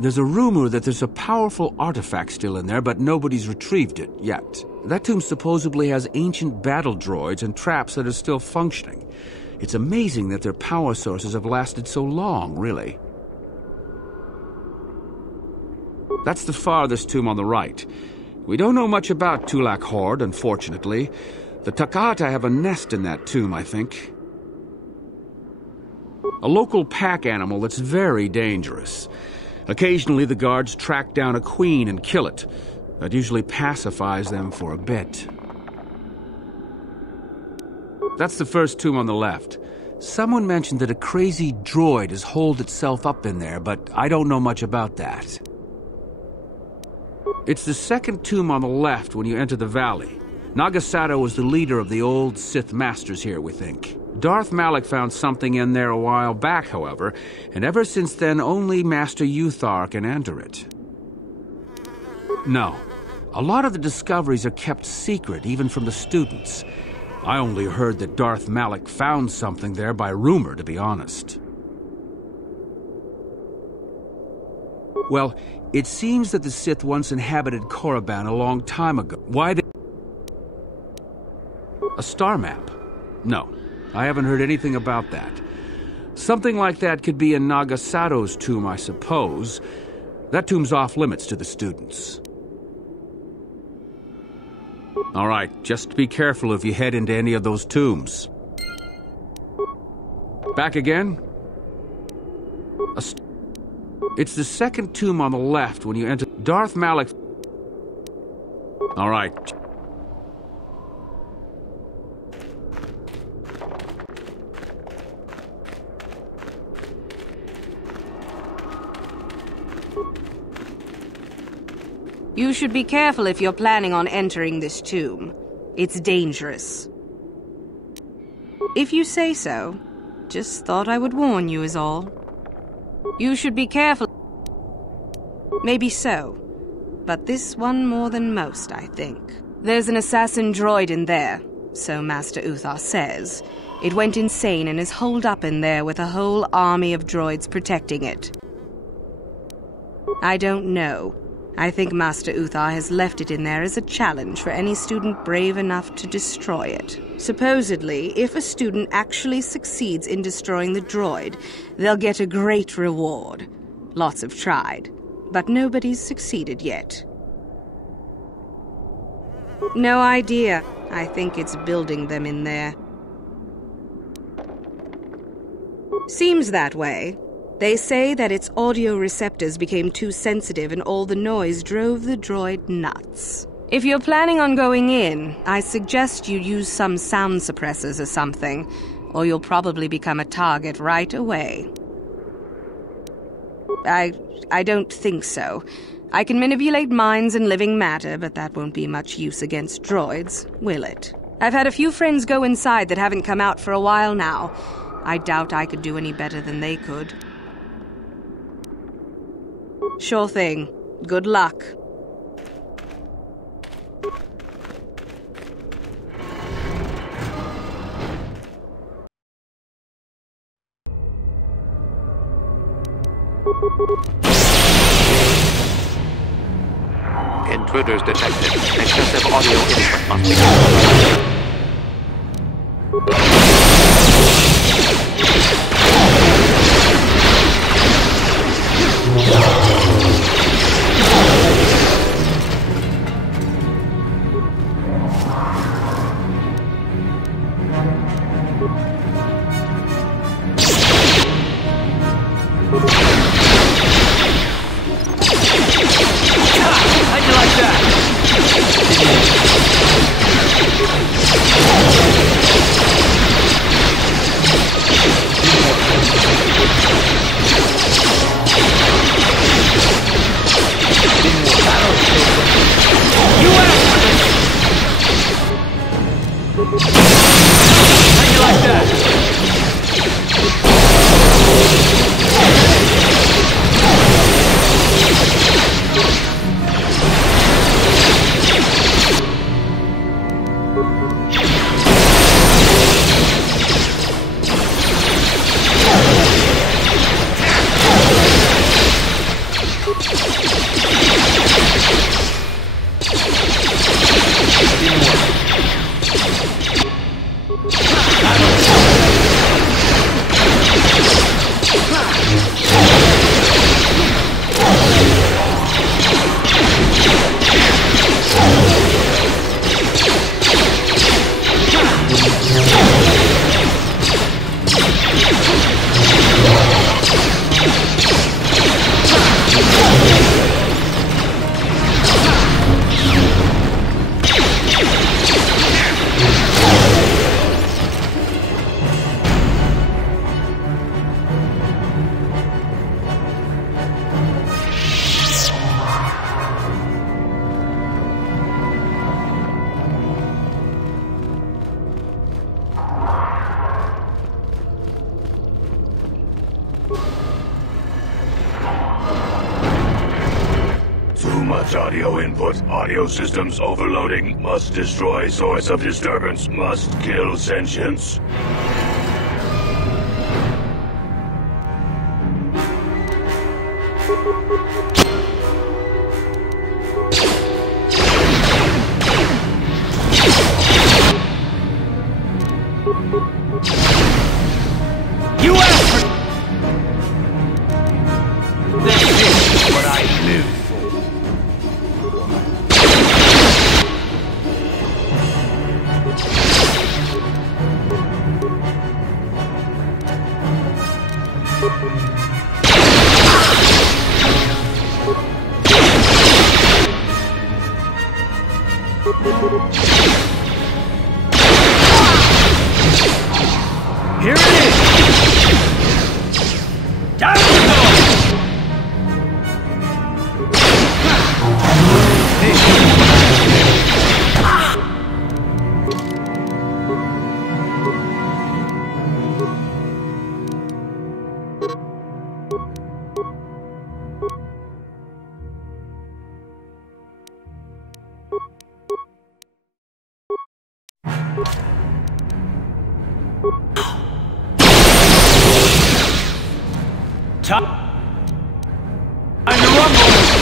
There's a rumor that there's a powerful artifact still in there, but nobody's retrieved it yet. That tomb supposedly has ancient battle droids and traps that are still functioning. It's amazing that their power sources have lasted so long, really. That's the farthest tomb on the right. We don't know much about Tulak Horde, unfortunately. The Takata have a nest in that tomb, I think. A local pack animal that's very dangerous. Occasionally the guards track down a queen and kill it. That usually pacifies them for a bit. That's the first tomb on the left. Someone mentioned that a crazy droid has holed itself up in there, but I don't know much about that. It's the second tomb on the left when you enter the valley. Nagasato was the leader of the old Sith Masters here, we think. Darth Malak found something in there a while back, however, and ever since then only Master Uthar can enter it. No. A lot of the discoveries are kept secret, even from the students. I only heard that Darth Malak found something there by rumor, to be honest. Well, it seems that the Sith once inhabited Korriban a long time ago. Why they... A star map? No, I haven't heard anything about that. Something like that could be in Nagasato's tomb, I suppose. That tomb's off limits to the students. All right, just be careful if you head into any of those tombs. Back again? It's the second tomb on the left when you enter Darth Malak. All right. You should be careful if you're planning on entering this tomb. It's dangerous. If you say so. Just thought I would warn you is all. You should be careful. Maybe so. But this one more than most, I think. There's an assassin droid in there, so Master Uthar says. It went insane and is holed up in there with a whole army of droids protecting it. I don't know. I think Master Uthar has left it in there as a challenge for any student brave enough to destroy it. Supposedly, if a student actually succeeds in destroying the droid, they'll get a great reward. Lots have tried, but nobody's succeeded yet. No idea. I think it's building them in there. Seems that way. They say that its audio receptors became too sensitive and all the noise drove the droid nuts. If you're planning on going in, I suggest you use some sound suppressors or something, or you'll probably become a target right away. I don't think so. I can manipulate minds and living matter, but that won't be much use against droids, will it? I've had a few friends go inside that haven't come out for a while now. I doubt I could do any better than they could. Sure thing. Good luck. Intruders detected. Excessive audio input must be Audio input. Audio systems overloading. Must destroy source of disturbance. Must kill sentience. You asked for... This is what I live for. Here it is! Down you go! Time to rumble!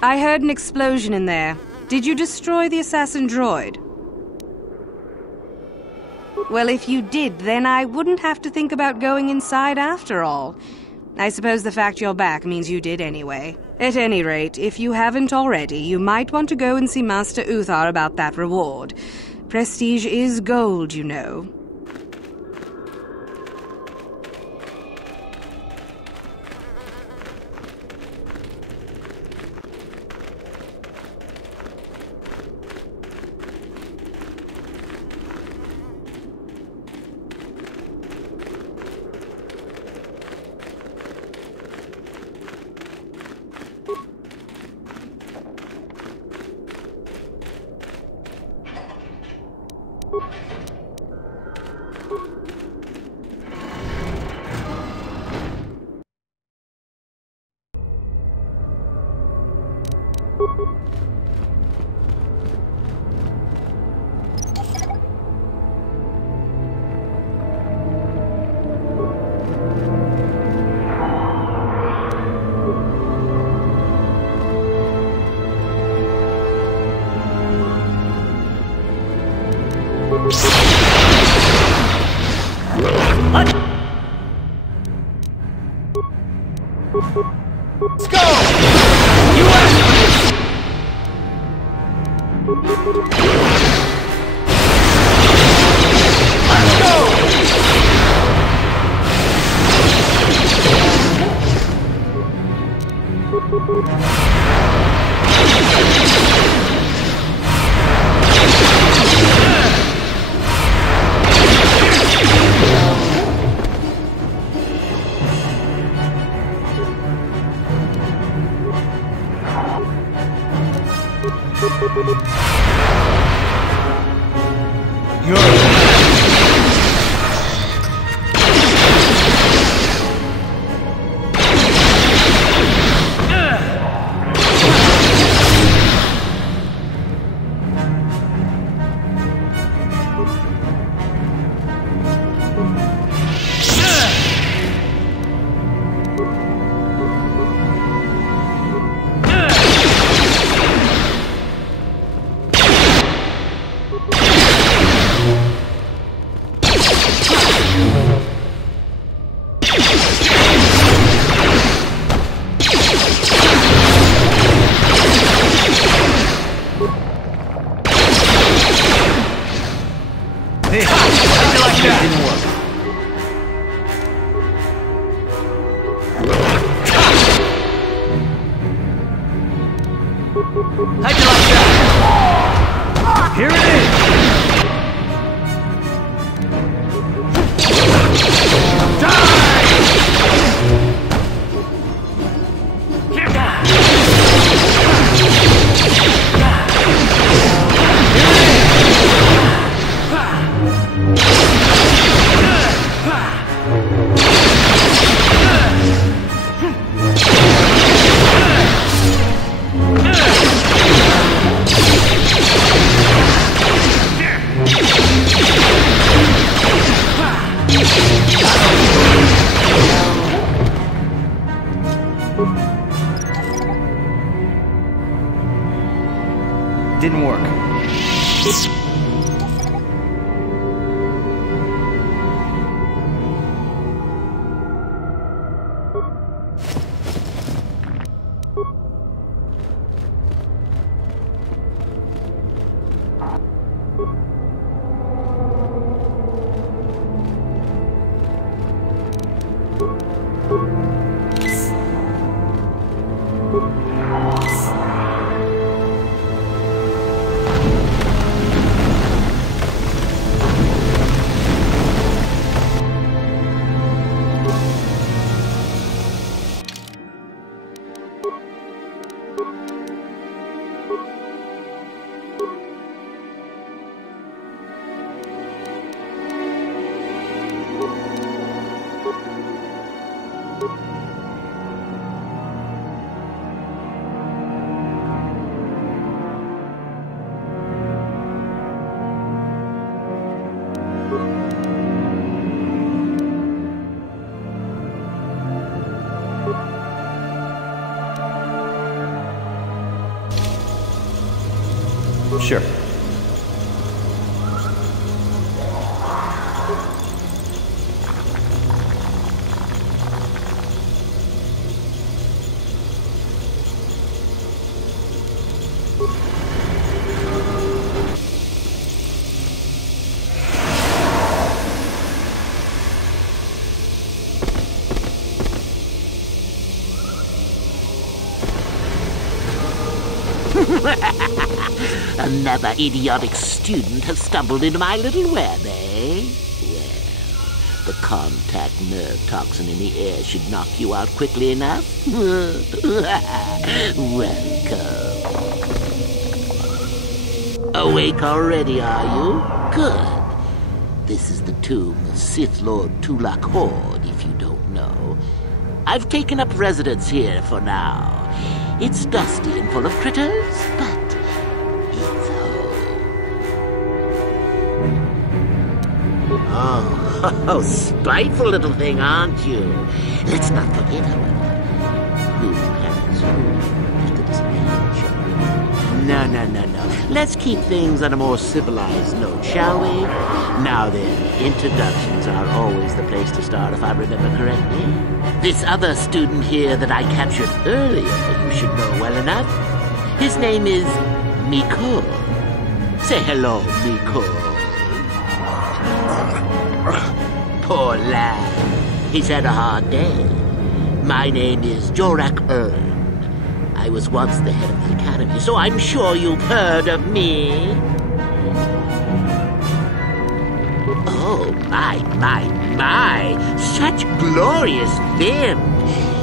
I heard an explosion in there. Did you destroy the assassin droid? Well, if you did, then I wouldn't have to think about going inside after all. I suppose the fact you're back means you did anyway. At any rate, if you haven't already, you might want to go and see Master Uthar about that reward. Prestige is gold, you know. Let's go! You asked for this! Let's Didn't work. Sure. Another idiotic student has stumbled into my little web, eh? Well, the contact nerve toxin in the air should knock you out quickly enough. Welcome. Awake already, are you? Good. This is the tomb of Sith Lord Tulak Horde, if you don't know. I've taken up residence here for now. It's dusty and full of critters, but it's home. Oh, spiteful little thing, aren't you? Let's not forget, however, who has who. Just a disadvantage. No. Let's keep things on a more civilized note, shall we? Now then, introductions are always the place to start, if I remember correctly. This other student here that I captured earlier, you should know well enough. His name is Miko. Say hello, Miko. Poor lad. He's had a hard day. My name is Jorak Ern. I was once the head of the academy, so I'm sure you've heard of me. Oh, my. Such glorious vim.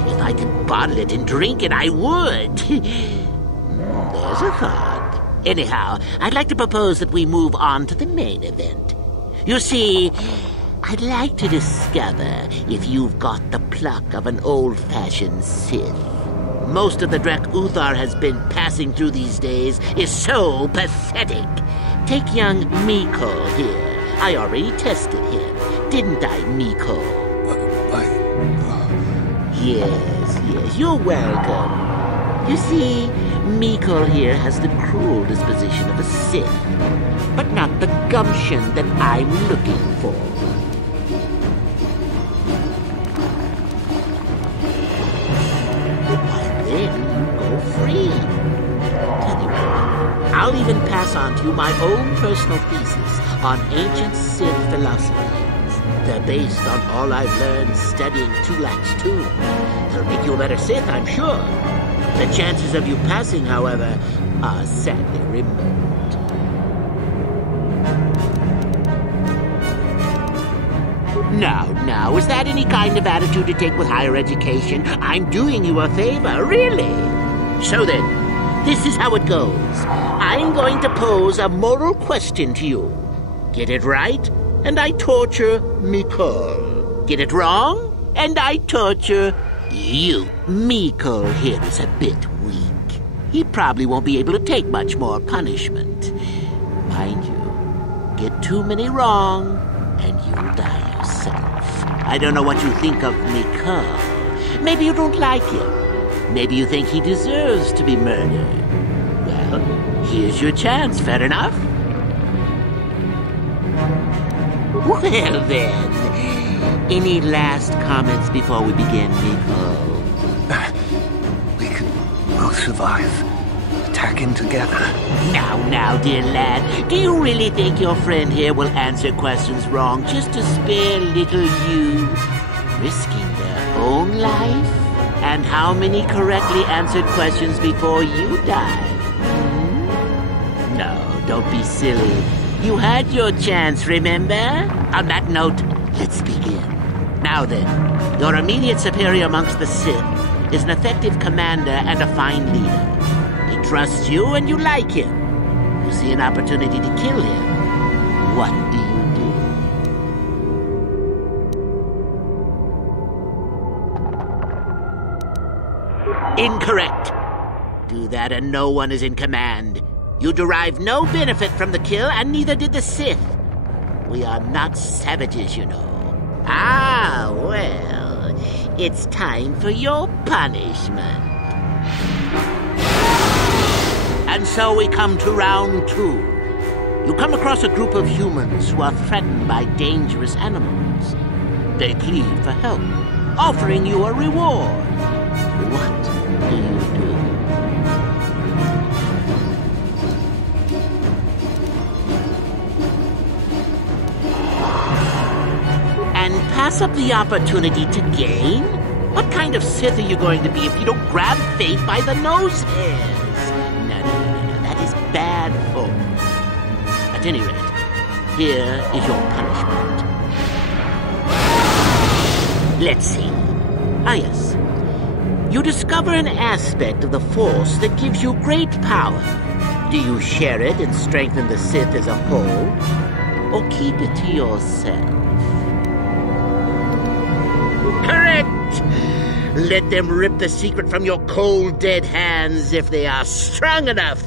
If I could bottle it and drink it, I would. There's a thought. Anyhow, I'd like to propose that we move on to the main event. You see, I'd like to discover if you've got the pluck of an old-fashioned Sith. Most of the Drek Uthar has been passing through these days is so pathetic. Take young Miko here. I already tested him, didn't I, Miko? Yes, you're welcome. You see, Miko here has the cruel disposition of a Sith, but not the gumption that I'm looking for. Go free. Tell you what, I'll even pass on to you my own personal thesis on ancient Sith philosophies. They're based on all I've learned studying Tulak's tomb. They'll make you a better Sith, I'm sure. The chances of you passing, however, are sadly remote. Now, is that any kind of attitude to take with higher education? I'm doing you a favor, really. So then, this is how it goes. I'm going to pose a moral question to you. Get it right, and I torture Miko. Get it wrong, and I torture you. Miko here is a bit weak. He probably won't be able to take much more punishment. Mind you, get too many wrong, and you'll die yourself. I don't know what you think of Miko. Maybe you don't like him. Maybe you think he deserves to be murdered. Well, here's your chance, fair enough? Well then, any last comments before we begin, Miko? We could both survive. Attacking together. Now, dear lad, do you really think your friend here will answer questions wrong just to spare little you? Risking their own life? And how many correctly answered questions before you died? No, don't be silly. You had your chance, remember? On that note, let's begin. Now then, your immediate superior amongst the Sith is an effective commander and a fine leader. He trusts you and you like him. You see an opportunity to kill him. What do you do? Incorrect. Do that and no one is in command. You derive no benefit from the kill, and neither did the Sith. We are not savages, you know. Ah, well, it's time for your punishment. And so we come to round 2. You come across a group of humans who are threatened by dangerous animals. They plead for help, offering you a reward. What do you do? And pass up the opportunity to gain? What kind of Sith are you going to be if you don't grab fate by the nose hairs? No, that is bad form. At any rate, here is your punishment. Let's see. Ah, yes. You discover an aspect of the Force that gives you great power. Do you share it and strengthen the Sith as a whole? Or keep it to yourself? Correct! Let them rip the secret from your cold, dead hands if they are strong enough.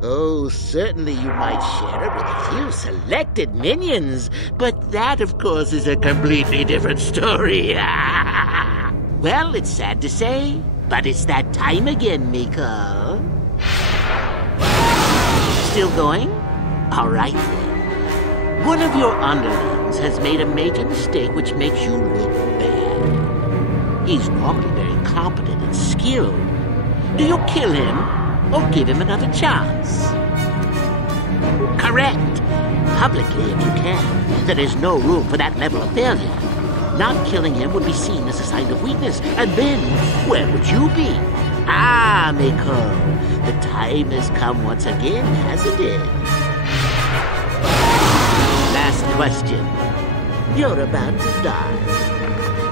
Oh, certainly you might share it with a few selected minions, but that, of course, is a completely different story. Well, it's sad to say, but it's that time again, Miko. Still going? All right, then. One of your underlings has made a major mistake which makes you look bad. He's normally very competent and skilled. Do you kill him or give him another chance? Correct. Publicly, if you can. There is no room for that level of failure. Not killing him would be seen as a sign of weakness, and then where would you be? Ah, Miko, the time has come once again, hasn't it? Last question. You're about to die.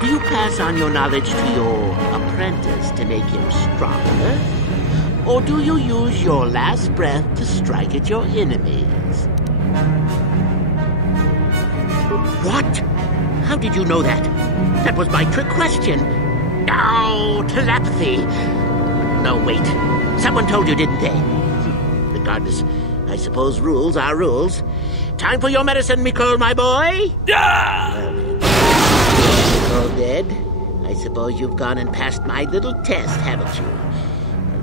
Do you pass on your knowledge to your apprentice to make him stronger? Or do you use your last breath to strike at your enemies? What? How did you know that? That was my trick question. Oh, telepathy. No, wait. Someone told you, didn't they? Regardless, I suppose rules are rules. Time for your medicine, Miko, my boy. Miko dead. I suppose you've gone and passed my little test, haven't you?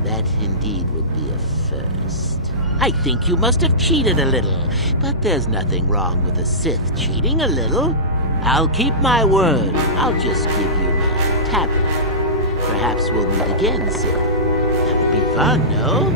That indeed would be a first. I think you must have cheated a little, but there's nothing wrong with a Sith cheating a little. I'll keep my word. I'll just give you my tablet. Perhaps we'll meet again, Sith. That would be fun, no?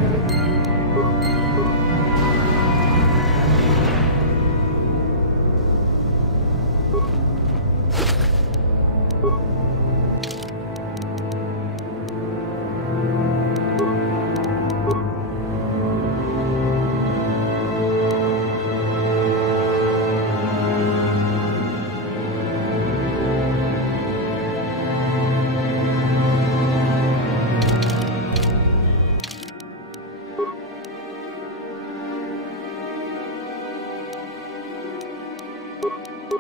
You